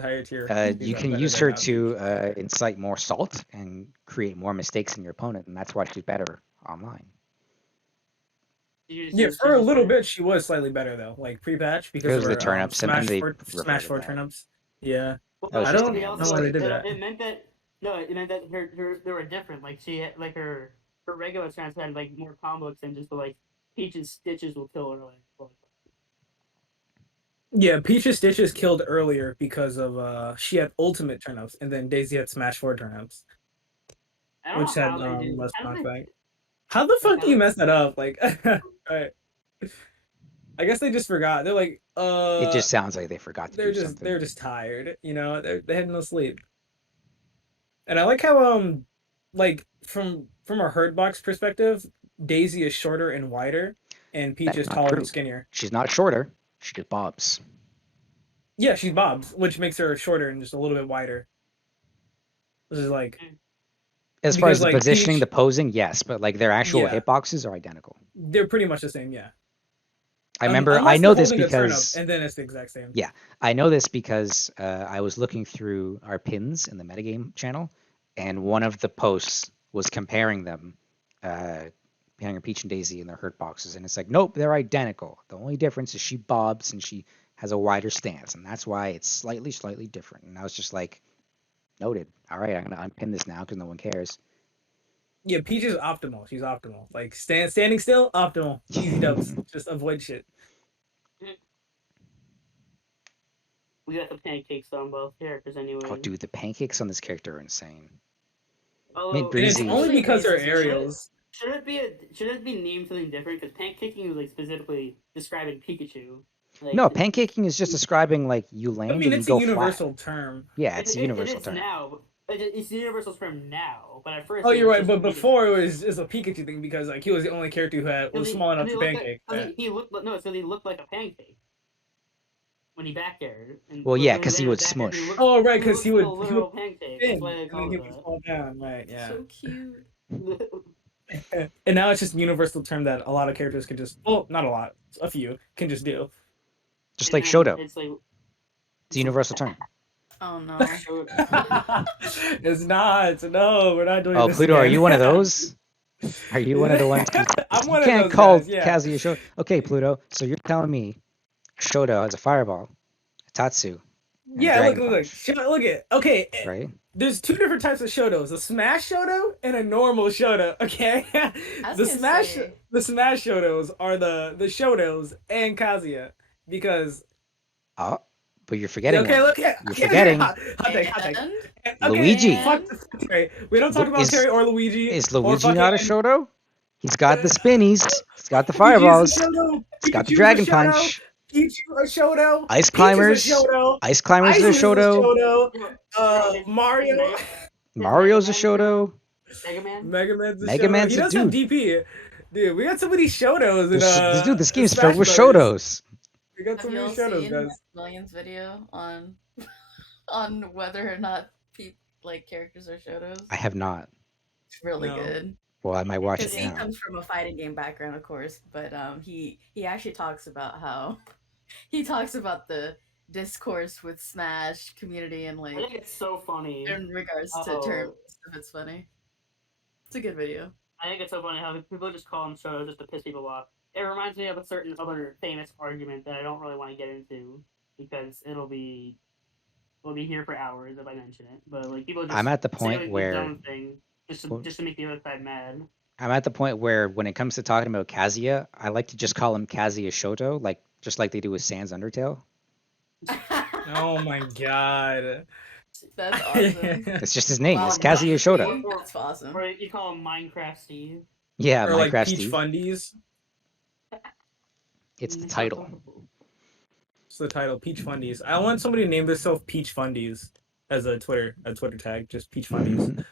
higher tier. She's You can better use than her Peach. to incite more salt and create more mistakes in your opponent, and that's why she's better online. Yeah, for a little bit, she was slightly better though, like pre-patch because Because of of the her turnips, and then they Smash 4 reverted that. turnips. Yeah, That was I just don't an know animal why they mistake. did that. It meant that they were different. Like she had like her regular trans had like more combos and just like Peach's stitches will kill her. Like, Yeah, Peach's Stitches killed earlier because of she had ultimate turnips, and then Daisy had Smash 4 turnips, I don't which know had how they did. less How did knockback. How the fuck do you mess that up? Like, right? I guess they just forgot. They're like, It just sounds like they forgot to do something. they're just tired. You know, they had no sleep. And I like how like from a hurt box perspective, Daisy is shorter and wider, and Peach That's is not taller true. and skinnier. She's not shorter. She just bobs. Yeah, she's Bob's, which makes her shorter and just a little bit wider. This is like As far as because the like positioning, Peach, the posing, yes, but like their actual yeah, hitboxes are identical. they're pretty much the same. Yeah. I remember. I Unless know they're this holding a turnip, because and then it's the exact same. yeah, I know this because I was looking through our pins in the metagame channel, and one of the posts was comparing them, comparing Peach and Daisy in their hurt boxes, and it's like, nope, they're identical. The only difference is she bobs and she has a wider stance, and that's why it's slightly different. And I was just like, noted. All right, I'm gonna unpin this now because no one cares. Yeah, Peach is optimal. She's optimal. Like standing still, optimal. Easy dubs. Just avoid shit. We got the pancakes on both characters anyway. Oh, dude, the pancakes on this character are insane. Although, And it's Breezy. only because they're Should it- aerials. Should it be named something different? Because pancaking is like specifically describing Pikachu. Like, No, pancaking is just describing like you land I mean, and you it's a go universal flat. term. Yeah, it's a universal it is term. now. It's the universal term now, but at first. Oh, it you're was right. just But Pikachu. before it was a Pikachu thing because like he was the only character who was small enough to pancake. He looked no, so he looked like a pancake when he back aired. Well, yeah, because he would smush. Oh, right, because he would a literal pancake. That's thin, why they and then call he it would fall down. Right, yeah. So cute. that. And now it's just a universal term that a lot of characters can just, well, not a lot, a few can just do. Just And like then Shoto. It's like It's a universal term. Oh no. It's not. No, we're not doing Oh, this. Pluto, are again. you one of those? Are you one of the ones? I'm You one of can't those call guys, yeah. Kazuya Shoto. Okay, Pluto. So you're telling me Shoto has a fireball, a Tatsu, and a Yeah, Dragon look. Punch, Look at. Okay, right? there's two different types of Shotos: a Smash Shoto and a normal Shoto. Okay, was the gonna Smash say- the Smash Shotos are the Shotos and Kazuya because. Oh, but you're forgetting Okay, one. look at. You're forgetting Hot take. And Okay, Luigi. Fuck Terry. We don't talk about Is- Terry or Luigi. Is or Luigi not a fucking- Shoto? He's got the spinnies. He's got the Luigi's a fireballs. Shoto, He's got the Pikachu's Dragon a Shoto, Punch. Pichu a Shoto. Ice Peach is a Climbers. Shoto. Ice Climbers is a Ice is a Shoto. Shoto. Mario. Mario's a Shoto. Mega Man. Mega Man's a Mega Shoto. Man's He a does have dude. DP. Dude, we got so many Shotos in This game's Smash filled with Brothers. Shotos. We got so Have many y'all Shotos, seen guys. Millions video on on whether or not characters are Shotos? I have not. It's really No. good. Well, I might watch Because it he now. comes from a fighting game background, of course, but he actually talks about how he talks about the discourse with Smash community and I think it's so funny. in regards to Oh. terms if it's funny. It's a good video. I think it's so funny how people just call them shows just to piss people off. It reminds me of a certain other famous argument that I don't really want to get into because it'll be here for hours if I mention it. But like people just I'm at the say, point like, the where dumb thing just to make the other side mad. I'm at the point where when it comes to talking about Kazuya, I like to just call him Kazuya Shoto, just like they do with Sans Undertale. Oh my god. That's awesome. That's just his name. Wow, It's Kazuya Shoto. That's awesome. Or you call him Minecraft Steve. Yeah, Or like Minecraft Peach Steve. Fundies. It's the title. It's the title, Peach Fundies. I want somebody to name themselves Peach Fundies as a Twitter tag, just Peach Fundies.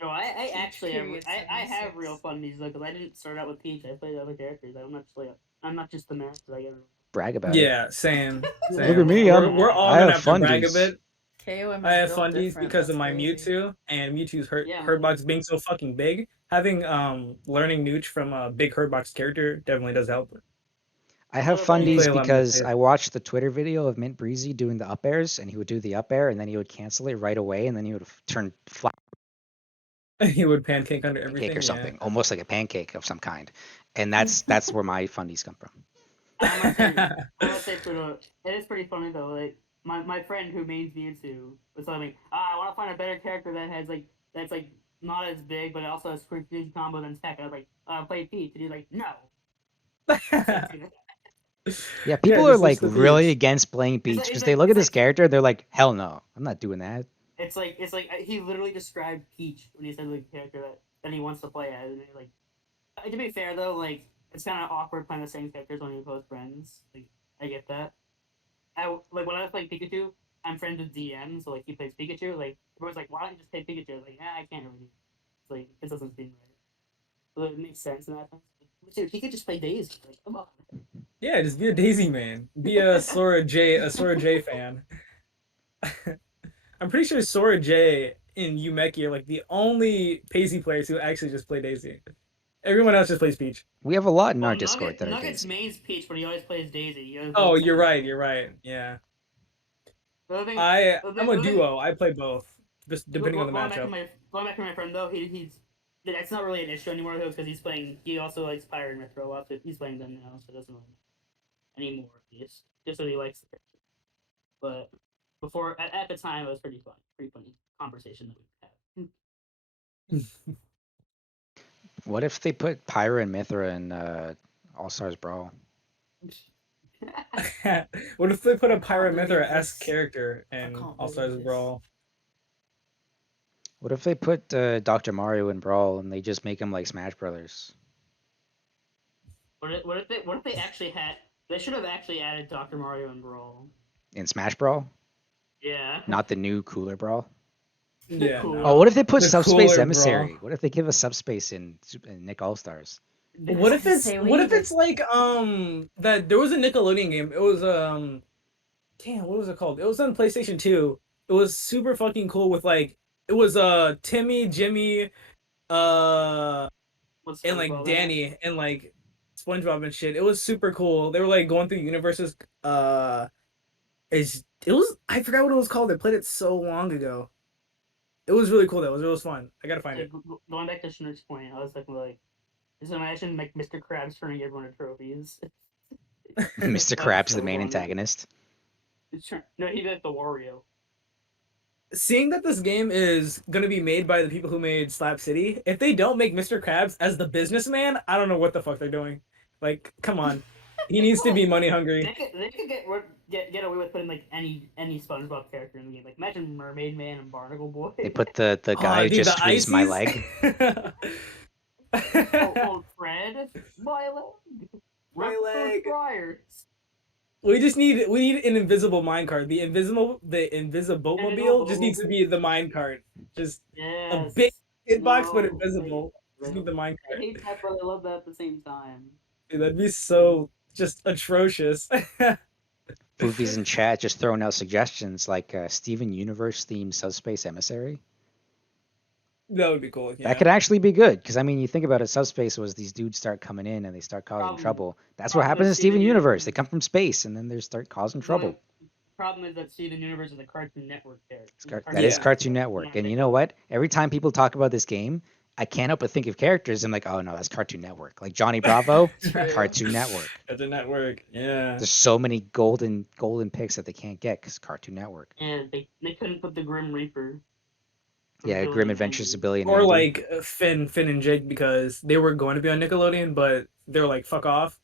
No, I actually have, Period I have 76. real fundies though because I didn't start out with Peach. I played other characters. I'm not just the master. I get Brag about it. Yeah, same. Look at me, We're all I gonna have have to brag a fundies. bit. KOM I have is built fundies different, because of that's my crazy. Mewtwo and Mewtwo's Yeah. Hurtbox being so fucking big. Having learning Nooch from a big Hurtbox character definitely does help. I have What about you? fundies Play a lot more because safe. I watched the Twitter video of Mint Breezy doing the up airs, and he would do the up air, and then he would cancel it right away, and then he would turn flat He would pancake under everything. pancake or yeah. something, almost like a pancake of some kind. And that's where my fundies come from. I must say, Pluto, it is pretty funny though. Like my friend who mains Mewtwo was telling me, I want to find a better character that has that's not as big, but it also has quick combos and tech. I was like, play Peach, and he's like, no. Yeah, people just are like list the really Peach. against playing Peach it's because like- they look at it's this character, they're like, hell no, I'm not doing that. It's like he literally described Peach when he said the character that he wants to play as, and he's like, to be fair though, like it's kind of awkward playing the same characters when you post friends. Like I get that. When I was playing Pikachu, I'm friends with DM, so like he plays Pikachu. Like everyone's like, why don't you just play Pikachu? I was like, I can't really. It's like it doesn't seem right. So it makes sense in that sense. Dude, he could just play Daisy. Like, come on. Yeah, just be a Daisy man. Be a Sora J fan. I'm pretty sure Sora J and Yumeki are like the only Paisy players who actually just play Daisy. Everyone else just plays Peach. We have a lot in Well, our Discord that are Nugget's Daisy. main's Peach, but he always plays Daisy. He always Oh, plays you're Daisy. right. Yeah. The other thing- I'm a duo. I play both, just depending on the going matchup. Going back to my friend though, that's not really an issue anymore though because he's playing. He also likes Pyre and Retro a lot, so he's playing them now, so it doesn't really anymore. Just so he likes the character. But before at the time, it was pretty funny conversation that we had. What if they put Pyra and Mithra in All Stars Brawl? What if they put a Pyra believe Mithra-esque this. character I in can't All Stars believe this. Brawl? What if they put Dr. Mario in Brawl and they just make him like Smash Brothers? What if they actually had? They should have actually added Dr. Mario and Brawl. In Smash Brawl? Yeah. Not the new cooler Brawl? Yeah. Cool. No. Oh, what if they put The Subspace cooler Emissary? Brawl. What if they give us Subspace in Nick All Stars? What if it's Say what we if it's like that there was a Nickelodeon game. It was damn, what was it called? It was on PlayStation 2. It was super fucking cool with like it was Timmy, Jimmy, What's and like Danny and like SpongeBob and shit. It was super cool. They were like going through universes. It was I forgot what it was called. They played it so long ago. It was really cool though. It was fun. I gotta find it. Going back to Shnoork's point, I was like, just imagine like Mr. Krabs turning everyone into trophies. Mr. Krabs, the main antagonist. No, he did the Wario. Seeing that this game is gonna be made by the people who made Slap City, if they don't make Mr. Krabs as the businessman, I don't know what the fuck they're doing. Like, come on, he needs to be money hungry. They could get away with putting like any SpongeBob character in the game. Like imagine Mermaid Man and Barnacle Boy. They put the guy who dude, just the squeezed my ices? leg. Oh, Fred, my leg, My leg. Fryers. we need an invisible minecart. The invisible just needs to be the minecart. Just Yes. a big hitbox, but No, invisible. I Just need the I minecart. hate that, but I love that at the same time. Dude, that'd be so just atrocious. Movies in chat just throwing out suggestions like Steven Universe themed Subspace Emissary. That would be cool. Yeah. That could actually be good because I mean, you think about it. Subspace was these dudes start coming in and they start causing trouble. That's what problem happens in with Steven Steven Universe. Universe. They come from space and then they start causing trouble. Problem is that Steven Universe is a Cartoon Network character. That is Yeah. Cartoon Network, and you know what? Every time people talk about this game, I can't help but think of characters. I'm like, oh no, that's Cartoon Network. Like Johnny Bravo, True. Cartoon Network. Cartoon Network. Yeah. There's so many golden picks that they can't get because Cartoon Network. And they couldn't put the Grim Reaper. from Yeah, Billy Grim and Adventures Mandy. of Billy and Or Mandy. like Finn and Jake because they were going to be on Nickelodeon, but they were like, fuck off.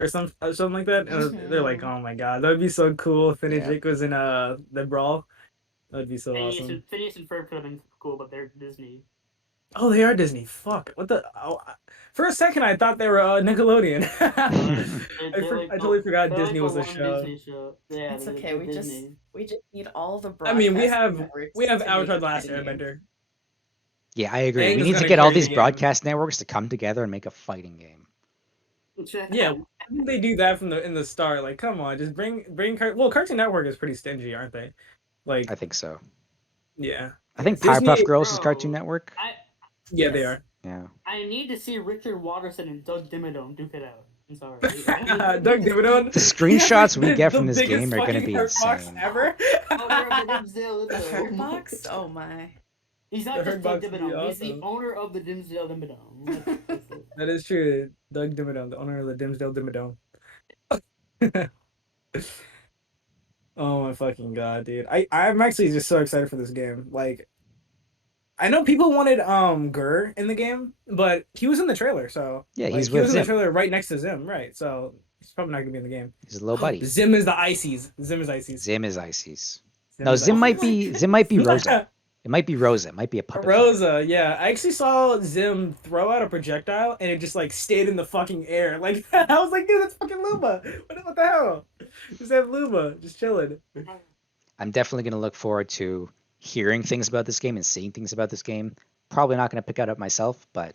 Or something like that. And they're like, oh my god, that would be so cool if Finn and Yeah. Jake was in the Brawl. That would be so Phineas awesome. and Ferb could have been cool, but they're Disney. Oh, they are Disney. Fuck. What the? Oh, for a second, I thought they were Nickelodeon. I totally forgot They're Disney like was the a one show. Disney show. Yeah, It's they're okay. Disney. We just need all the. I mean, we broadcast have networks to Avatar: make The Last fighting games. Airbender. Yeah, I agree. Aang We is need to gonna get all carry these the game. broadcast networks to come together and make a fighting game. Yeah, why didn't they do that in the start? Like, come on, just bring. Well, Cartoon Network is pretty stingy, aren't they? Like, I think so. yeah, I think Disney- Powerpuff Girls is Bro, Cartoon Network. yeah, Yes. they are. Yeah. I need to see Richard Watterson and Doug Dimmadome duke it out. I'm sorry. Doug Dimmadome. The screenshots we The get from this biggest game are going to fucking be hurt box insane. ever. The hurt box? Oh my. He's The not just Hurt Doug Box would be Dimmadome. He's the awesome. owner of the Dimsdale Dimmadome. That is true. Doug Dimmadome, the owner of the Dimsdale Dimmadome. Oh my fucking god, dude! I'm actually just so excited for this game. Like, I know people wanted Gur in the game, but he was in the trailer, so Yeah, like, he's he with was in the Zim. trailer right next to Zim, right? So he's probably not gonna be in the game. He's a little buddy. Zim is the Ices. Zim is Ices. Zim is Ices. Zim No, is Zim Ices. might be Rosa. It might be Rosa. It might be a puppet. Rosa, yeah. I actually saw Zim throw out a projectile and it just like stayed in the fucking air. Like I was like, dude, that's fucking Luba. What the hell? Just have Luba just chilling. I'm definitely going to look forward to hearing things about this game and seeing things about this game. Probably not going to pick it up myself, but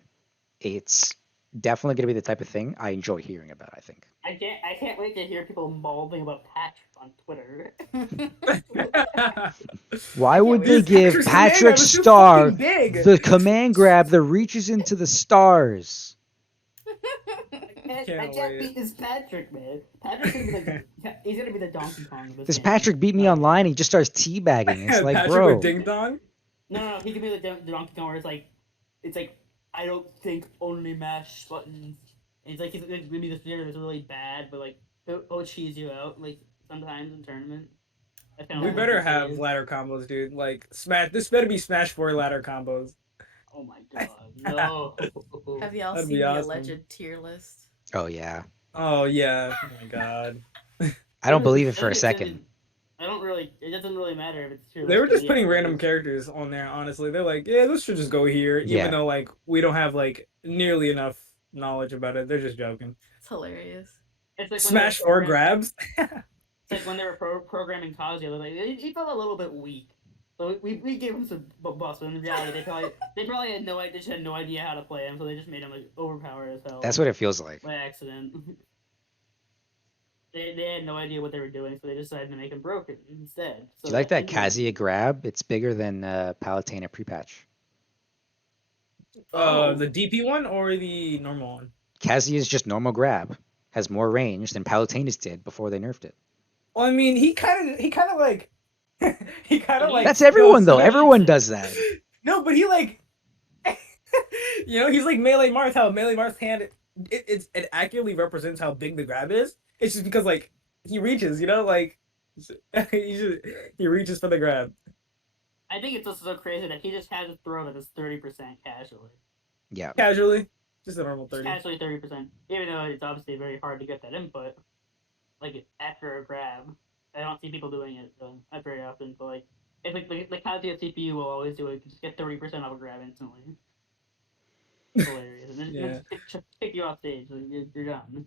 it's definitely going to be the type of thing I enjoy hearing about, I think. I can't wait to hear people mauling about Patrick on Twitter. Why would they This give Patrick's Patrick command was too Star fucking big. the command grab that reaches into the stars? I Can't can't wait. beat this Patrick, man. Patrick's gonna be he's gonna be the Donkey Kong of This game. Patrick beat me online. He just starts teabagging. It's like, Patrick bro. with Ding Dong. No, he could be the Donkey Kong where it's like I don't think only mash buttons. And it's like he's gonna be this player that's really bad, but like he'll cheese you out like sometimes in tournament. That's kinda We what better this have is. ladder combos, dude. Like Smash. This better be Smash 4 ladder combos. Oh my god, no. Have y'all That'd seen be the awesome. alleged tier list? Oh yeah. Oh yeah. Oh my god. I don't believe it for a Doesn't second. extend- I don't really. It doesn't really matter if it's true. They were just putting random characters on there, honestly. They're like, yeah, this should just go here, Yeah. even though like we don't have like nearly enough knowledge about it. They're just joking. It's hilarious. It's like Smash 4 grabs. It's like when they were programming Kazuya, they're like he felt a little bit weak. So we gave him some buffs, but in reality they probably had they just had no idea how to play him, so they just made him like overpowered as hell. That's what it feels like. By accident. They had no idea what they were doing, so they decided to make him broken instead. So Do you like that he was- Kazuya grab? It's bigger than Palutena pre-patch. The DP one or the normal one? Kazuya's just normal grab. Has more range than Palutena's did before they nerfed it. Well, I mean, he kind of like That's everyone goes- though. Everyone does that. No, but he like, he's like Melee Marth. How Melee Marth's hand, it accurately represents how big the grab is. It's just because like he reaches, like he reaches for the grab. I think it's just so crazy that he just has a throw that is 30% casually. Yeah. Casually, just a normal It's 30. casually 30%, even though it's obviously very hard to get that input. Like after a grab, I don't see people doing it not very often. But like, if like the Kazuya CPU will always do it, just get 30% off a grab instantly. It's hilarious. And then Yeah. just kick you off stage. Like, you're done.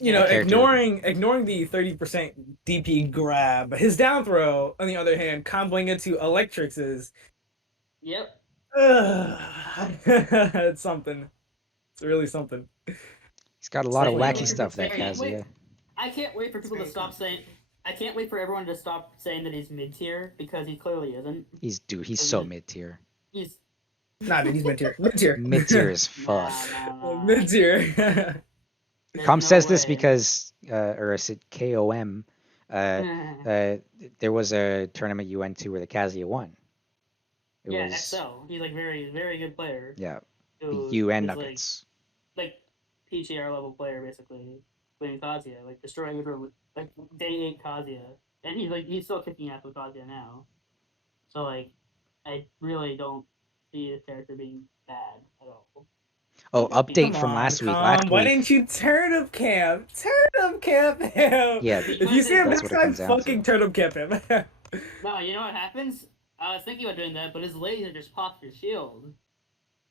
Character. Ignoring the 30% DP grab, his down throw, on the other hand, comboing into Electrics is Yep. it's something. It's really something. He's got a lot of like- wacky stuff, that Wait, Kazuya. I can't wait for people to very stop saying. I can't wait for everyone to stop saying that he's mid tier because he clearly isn't. He's so mid tier. He's Nah, dude, he's mid tier. Mid tier. Mid tier as fuck. nah. Mid tier. There's Com no says this way. because, or is it KOM? There was a tournament you went to where the Kazuya won. It yeah, was XL. He's like very good player. yeah, who the UN is, Nuggets. Like PGR level player basically playing Kazuya, like destroying everyone with like day 8 Kazuya, and he's still kicking ass with Kazuya now. So like, I really don't see this character being bad at all. Oh, update Come from on, last week. Tom, Last why week. didn't you turnip camp? Turnip camp him. Yeah, If you see him that's next what it time, comes down to. fucking turnip camp him. No, you know what happens? I was thinking about doing that, but his laser just pops your shield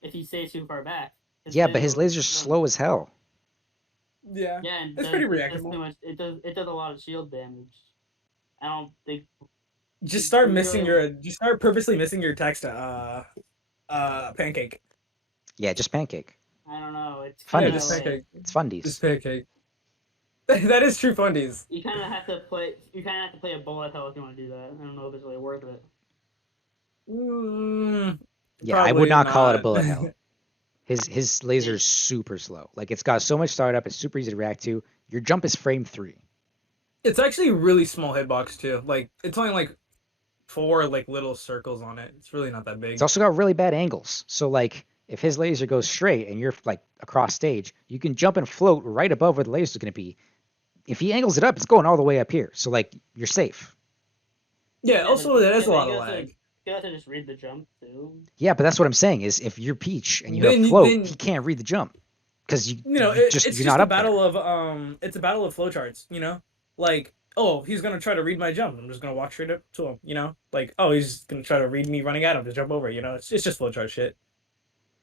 if he stays too far back. Yeah, but his laser's slow as hell. Yeah. Yeah, and It's pretty it does reactable. too much. It does a lot of shield damage. I don't think. Just start You missing really- just start purposely missing your text pancake. Yeah, just pancake. I don't know. It's Funny. kinda Just like, pancake. It's fundies. Just pancake. That is true fundies. you kind of have to play. You kind of have to play a bullet hell if you want to do that. I don't know if it's really worth it. Yeah, I would Probably not call it a not. bullet hell. His laser's super slow. Like it's got so much startup, it's super easy to react to. Your jump is frame 3. It's actually a really small hitbox too. Like it's only like 4 like little circles on it. It's really not that big. It's also got really bad angles. So like if his laser goes straight and you're like across stage, you can jump and float right above where the laser's going to be. If he angles it up, it's going all the way up here. So like you're safe. Yeah, also but- that is a but lot you of gotta- lag. You have to just read the jump too. Yeah, but that's what I'm saying is if you're Peach and you Then- have float, then- he can't read the jump because It's you're just not a up battle there. of it's a battle of flowcharts, Like, oh, he's gonna try to read my jump. I'm just gonna walk straight up to him, Like, oh, he's gonna try to read me running at him to jump over, It's just flowchart shit.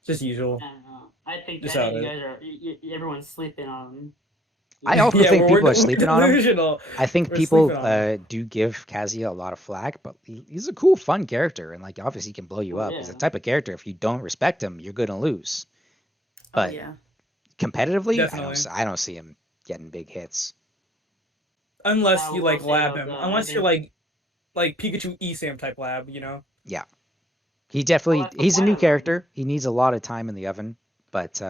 Just usual. I don't know. I think Just you how it guys are. Everyone's sleeping on. I also Yeah, think we're people are sleeping on him. delusional. I think We're people sleeping on do give Kazuya a lot of flack, but he's a cool, fun character, and like obviously he can blow you Oh, up. yeah. He's the type of character if you don't respect him, you're gonna lose. But yeah. competitively, Definitely. I don't see him getting big hits. Unless I you will like say lab about him. that, I Unless you're think- like Pikachu ESAM type lab, He definitely Well, that's the he's a point new of him. character. He needs a lot of time in the oven, but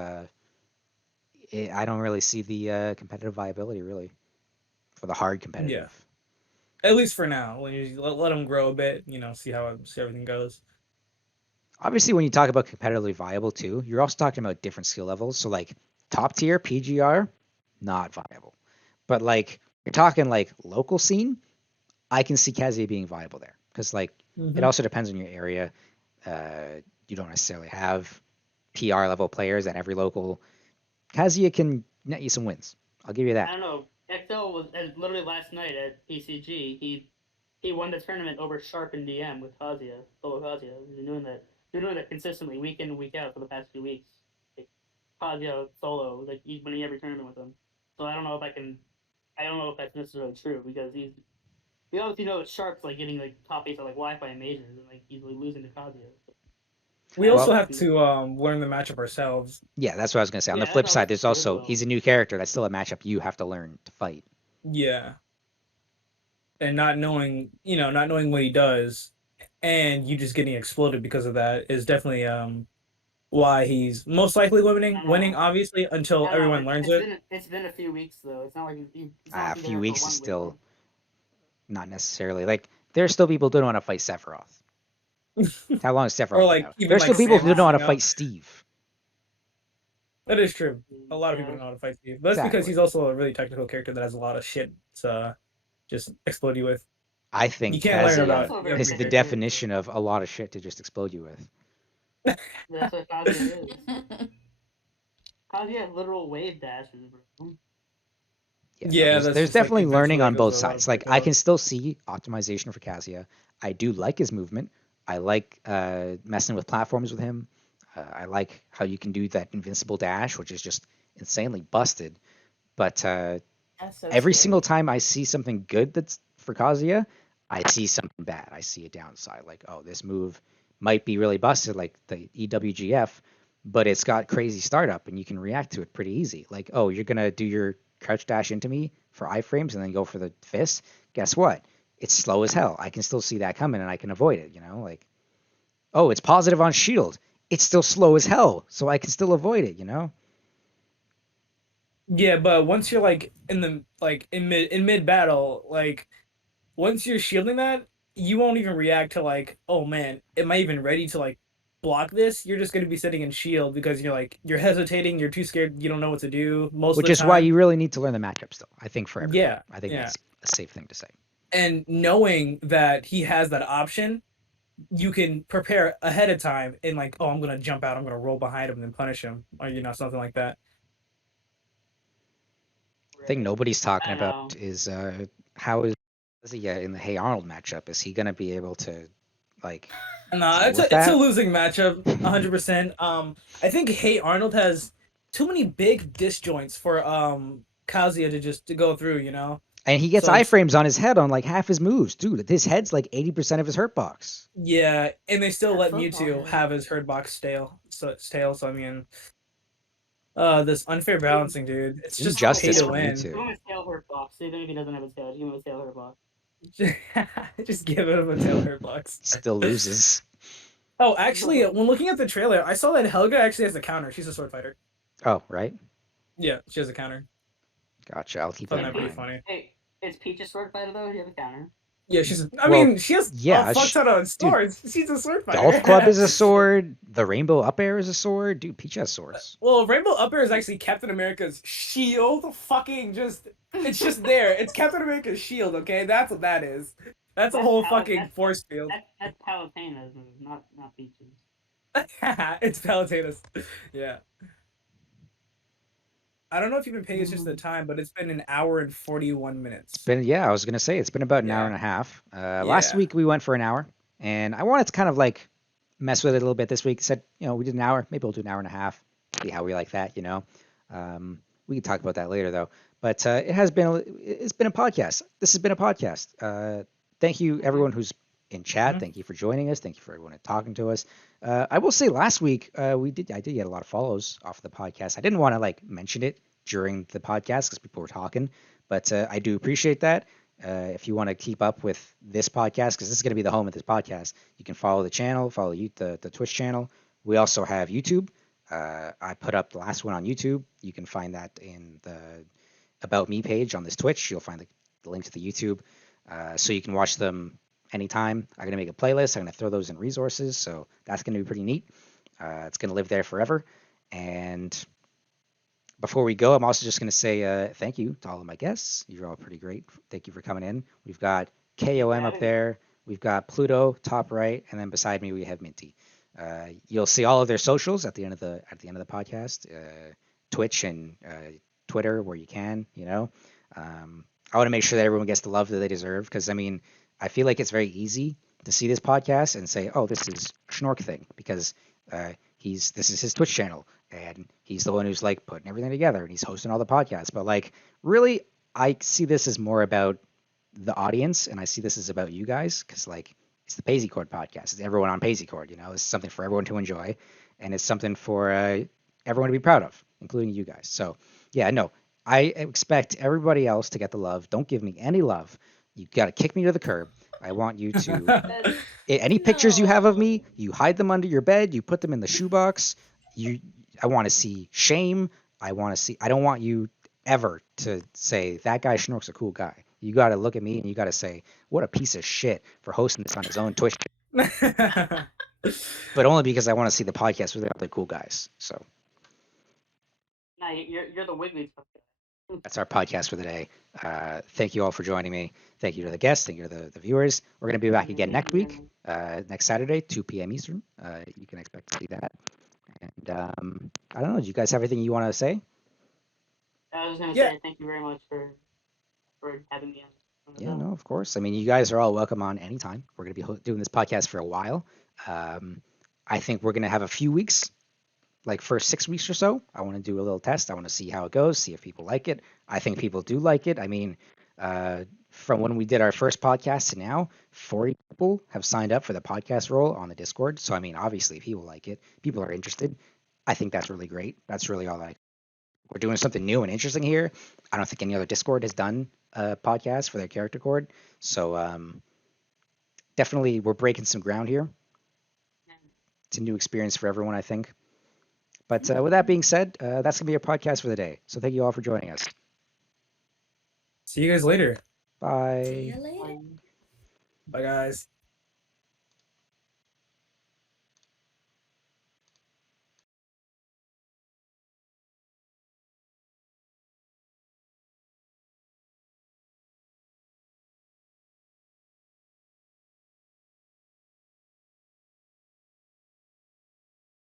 I don't really see the competitive viability really for the hard competitive. At least for now. When you let him grow a bit, see how everything goes. Obviously, when you talk about competitively viable too, you're also talking about different skill levels. So like top tier PGR, not viable. But like you're talking like local scene, I can see Kazuya being viable there because like it also depends on your area. you don't necessarily have PR level players at every local. Kazuya can net you some wins. I'll give you I that. don't know. XL was literally last night at PCG. He won the tournament over Sharp and DM with Kazuya, solo Kazuya. He's been doing that. They're doing that consistently, week in and week out for the past 2 weeks. Like, Kazuya solo, like he's winning every tournament with him. So I don't know if I can. I don't know if that's necessarily true because we obviously know that Sharp's like getting like top 8 at like Wi-Fi and majors and like he's like, losing to Kazuya. So. We also have to learn the matchup ourselves. Yeah, that's what I was gonna say. On the Yeah, flip that's side, there's true, also though. he's a new character. That's still a matchup you have to learn to fight. Yeah. And not knowing what he does, and you just getting exploded because of that is definitely why he's most likely winning obviously until everyone learns it. It's been a few weeks though. It's not like A few weeks is still week. not necessarily like there's still people who don't want to fight Sephiroth. How long is Sephiroth? Or like been out? even There's like still people who don't know how to Samus, fight Steve. That is true. A lot of people don't know how to fight Steve. But that's because he's also a really technical character that has a lot of shit to just explode you with. I think you can't learn about is the definition of a lot of shit to just explode you with. That's what Kazuya is. Kazuya has literal wave dashes, bro. Yeah, there's definitely learning on both sides. Like I can still see optimization for Kazuya. I do like his movement. I like messing with platforms with him. I like how you can do that invincible dash, which is just insanely busted. But every single time I see something good that's for Kazuya, I see something bad. I see a downside. Like, oh, this move might be really busted, like the EWGF, but it's got crazy startup and you can react to it pretty easy. Like, oh, you're going to do your crouch dash into me for iframes and then go for the fist. Guess what? It's slow as hell. I can still see that coming and I can avoid it, like, oh, it's positive on shield. It's still slow as hell, so I can still avoid it, Yeah, but once you're like in mid battle, like once you're shielding that, you won't even react to like, oh man, am I even ready to like block this? You're just gonna be sitting in shield because you're hesitating, you're too scared, you don't know what to do. Which is why you really need to learn the matchup still. I think for everyone. Yeah, I think that's a safe thing to say. And knowing that he has that option, you can prepare ahead of time and like, oh, I'm gonna jump out, I'm gonna roll behind him and then punish him, or something like that. The thing nobody's talking about is how is he in the Hey Arnold matchup? Is he gonna be able to like? Nah, it's a losing matchup, 100%. I think Hey Arnold has too many big disjoints for Kazuya to go through, And he gets iframes on his head on like half his moves, dude. His head's like 80% of his hurt box. Yeah, and they still let Mewtwo have his hurt box stale. So I mean, this unfair balancing, dude. It's just justice to win. Give him a tail hurt box. Even if he doesn't have a tail, give him a tail hurt box. Just give him a tail hurt box. Still loses. Oh, actually, when looking at the trailer, I saw that Helga actually has a counter. She's a sword fighter. Oh, right. Yeah, she has a counter. Gotcha. I'll keep that in mind. Pretty funny. Hey, is Peach a sword fighter though? Do you have a counter? Yeah, I mean, she has a fuck ton of swords. She's a sword fighter. Golf club is a sword. The rainbow up air is a sword. Dude, Peach has swords. Well, rainbow up air is actually Captain America's shield. It's just there. It's Captain America's shield. Okay, that's what that is. That's a whole fucking force field. That's Palutena's move, not Peach's. It's Palutena's. Yeah. I don't know if you've been paying attention to the time, but it's been an hour and 41 minutes. I was gonna say it's been about an hour and a half. Last week we went for an hour, and I wanted to kind of like mess with it a little bit this week. Said, we did an hour, maybe we'll do an hour and a half. See how we like that, We can talk about that later though. But it's been a podcast. This has been a podcast. Thank you everyone who's in chat. Mm-hmm. Thank you for joining us. Thank you for everyone talking to us. I will say last week I did get a lot of follows off the podcast. I didn't want to like mention it during the podcast because people were talking, but I do appreciate that. If you want to keep up with this podcast, because this is going to be the home of this podcast, you can follow the channel, follow the Twitch channel. We also have YouTube. I put up the last one on YouTube. You can find that in the About Me page on this Twitch. You'll find the link to the YouTube, so you can watch them anytime. I'm going to make a playlist. I'm going to throw those in resources, so that's going to be pretty neat. It's going to live there forever. And before we go, I'm also just going to say thank you to all of my guests. You're all pretty great. Thank you for coming in. We've got KOM up there. We've got Pluto top right, and then beside me we have Minthe. You'll see all of their socials at the end of the podcast, Twitch and Twitter where you can. I want to make sure that everyone gets the love that they deserve because I mean I feel like it's very easy to see this podcast and say, oh, this is a Shnoork thing because this is his Twitch channel and he's the one who's like putting everything together and he's hosting all the podcasts. But like really, I see this as more about the audience and I see this as about you guys because like it's the Paisycord podcast. It's everyone on Paisycord. It's something for everyone to enjoy and it's something for everyone to be proud of, including you guys. So yeah, no, I expect everybody else to get the love. Don't give me any love. You got to kick me to the curb. I want you to any pictures you have of me, you hide them under your bed, you put them in the shoebox. I want to see shame. I don't want you ever to say that guy Shnoork's a cool guy. You got to look at me and you got to say what a piece of shit for hosting this on his own Twitch. But only because I want to see the podcast with the other cool guys. So No, you're the Wiggly stuff guy. that's our podcast for the day. Thank you all for joining me. Thank you to the guests. Thank you to the viewers. We're going to be back again next week, next Saturday, 2 p.m. Eastern. You can expect to see that. And I don't know. Do you guys have anything you want to say? I was going to say thank you very much for having me on. Yeah, no, of course. I mean, you guys are all welcome on anytime. We're going to be doing this podcast for a while. I think we're going to have a few weeks, like first 6 weeks or so. I want to do a little test. I want to see how it goes, see if people like it. I think people do like it. I mean, from when we did our first podcast to now, 40 people have signed up for the podcast role on the Discord. So, I mean, obviously people like it. People are interested. I think that's really great. That's really all we're doing something new and interesting here. I don't think any other Discord has done a podcast for their character cord. So definitely we're breaking some ground here. It's a new experience for everyone, I think. But with that being said, that's going to be our podcast for the day. So thank you all for joining us. See you guys later. Bye. See you later. Bye, guys.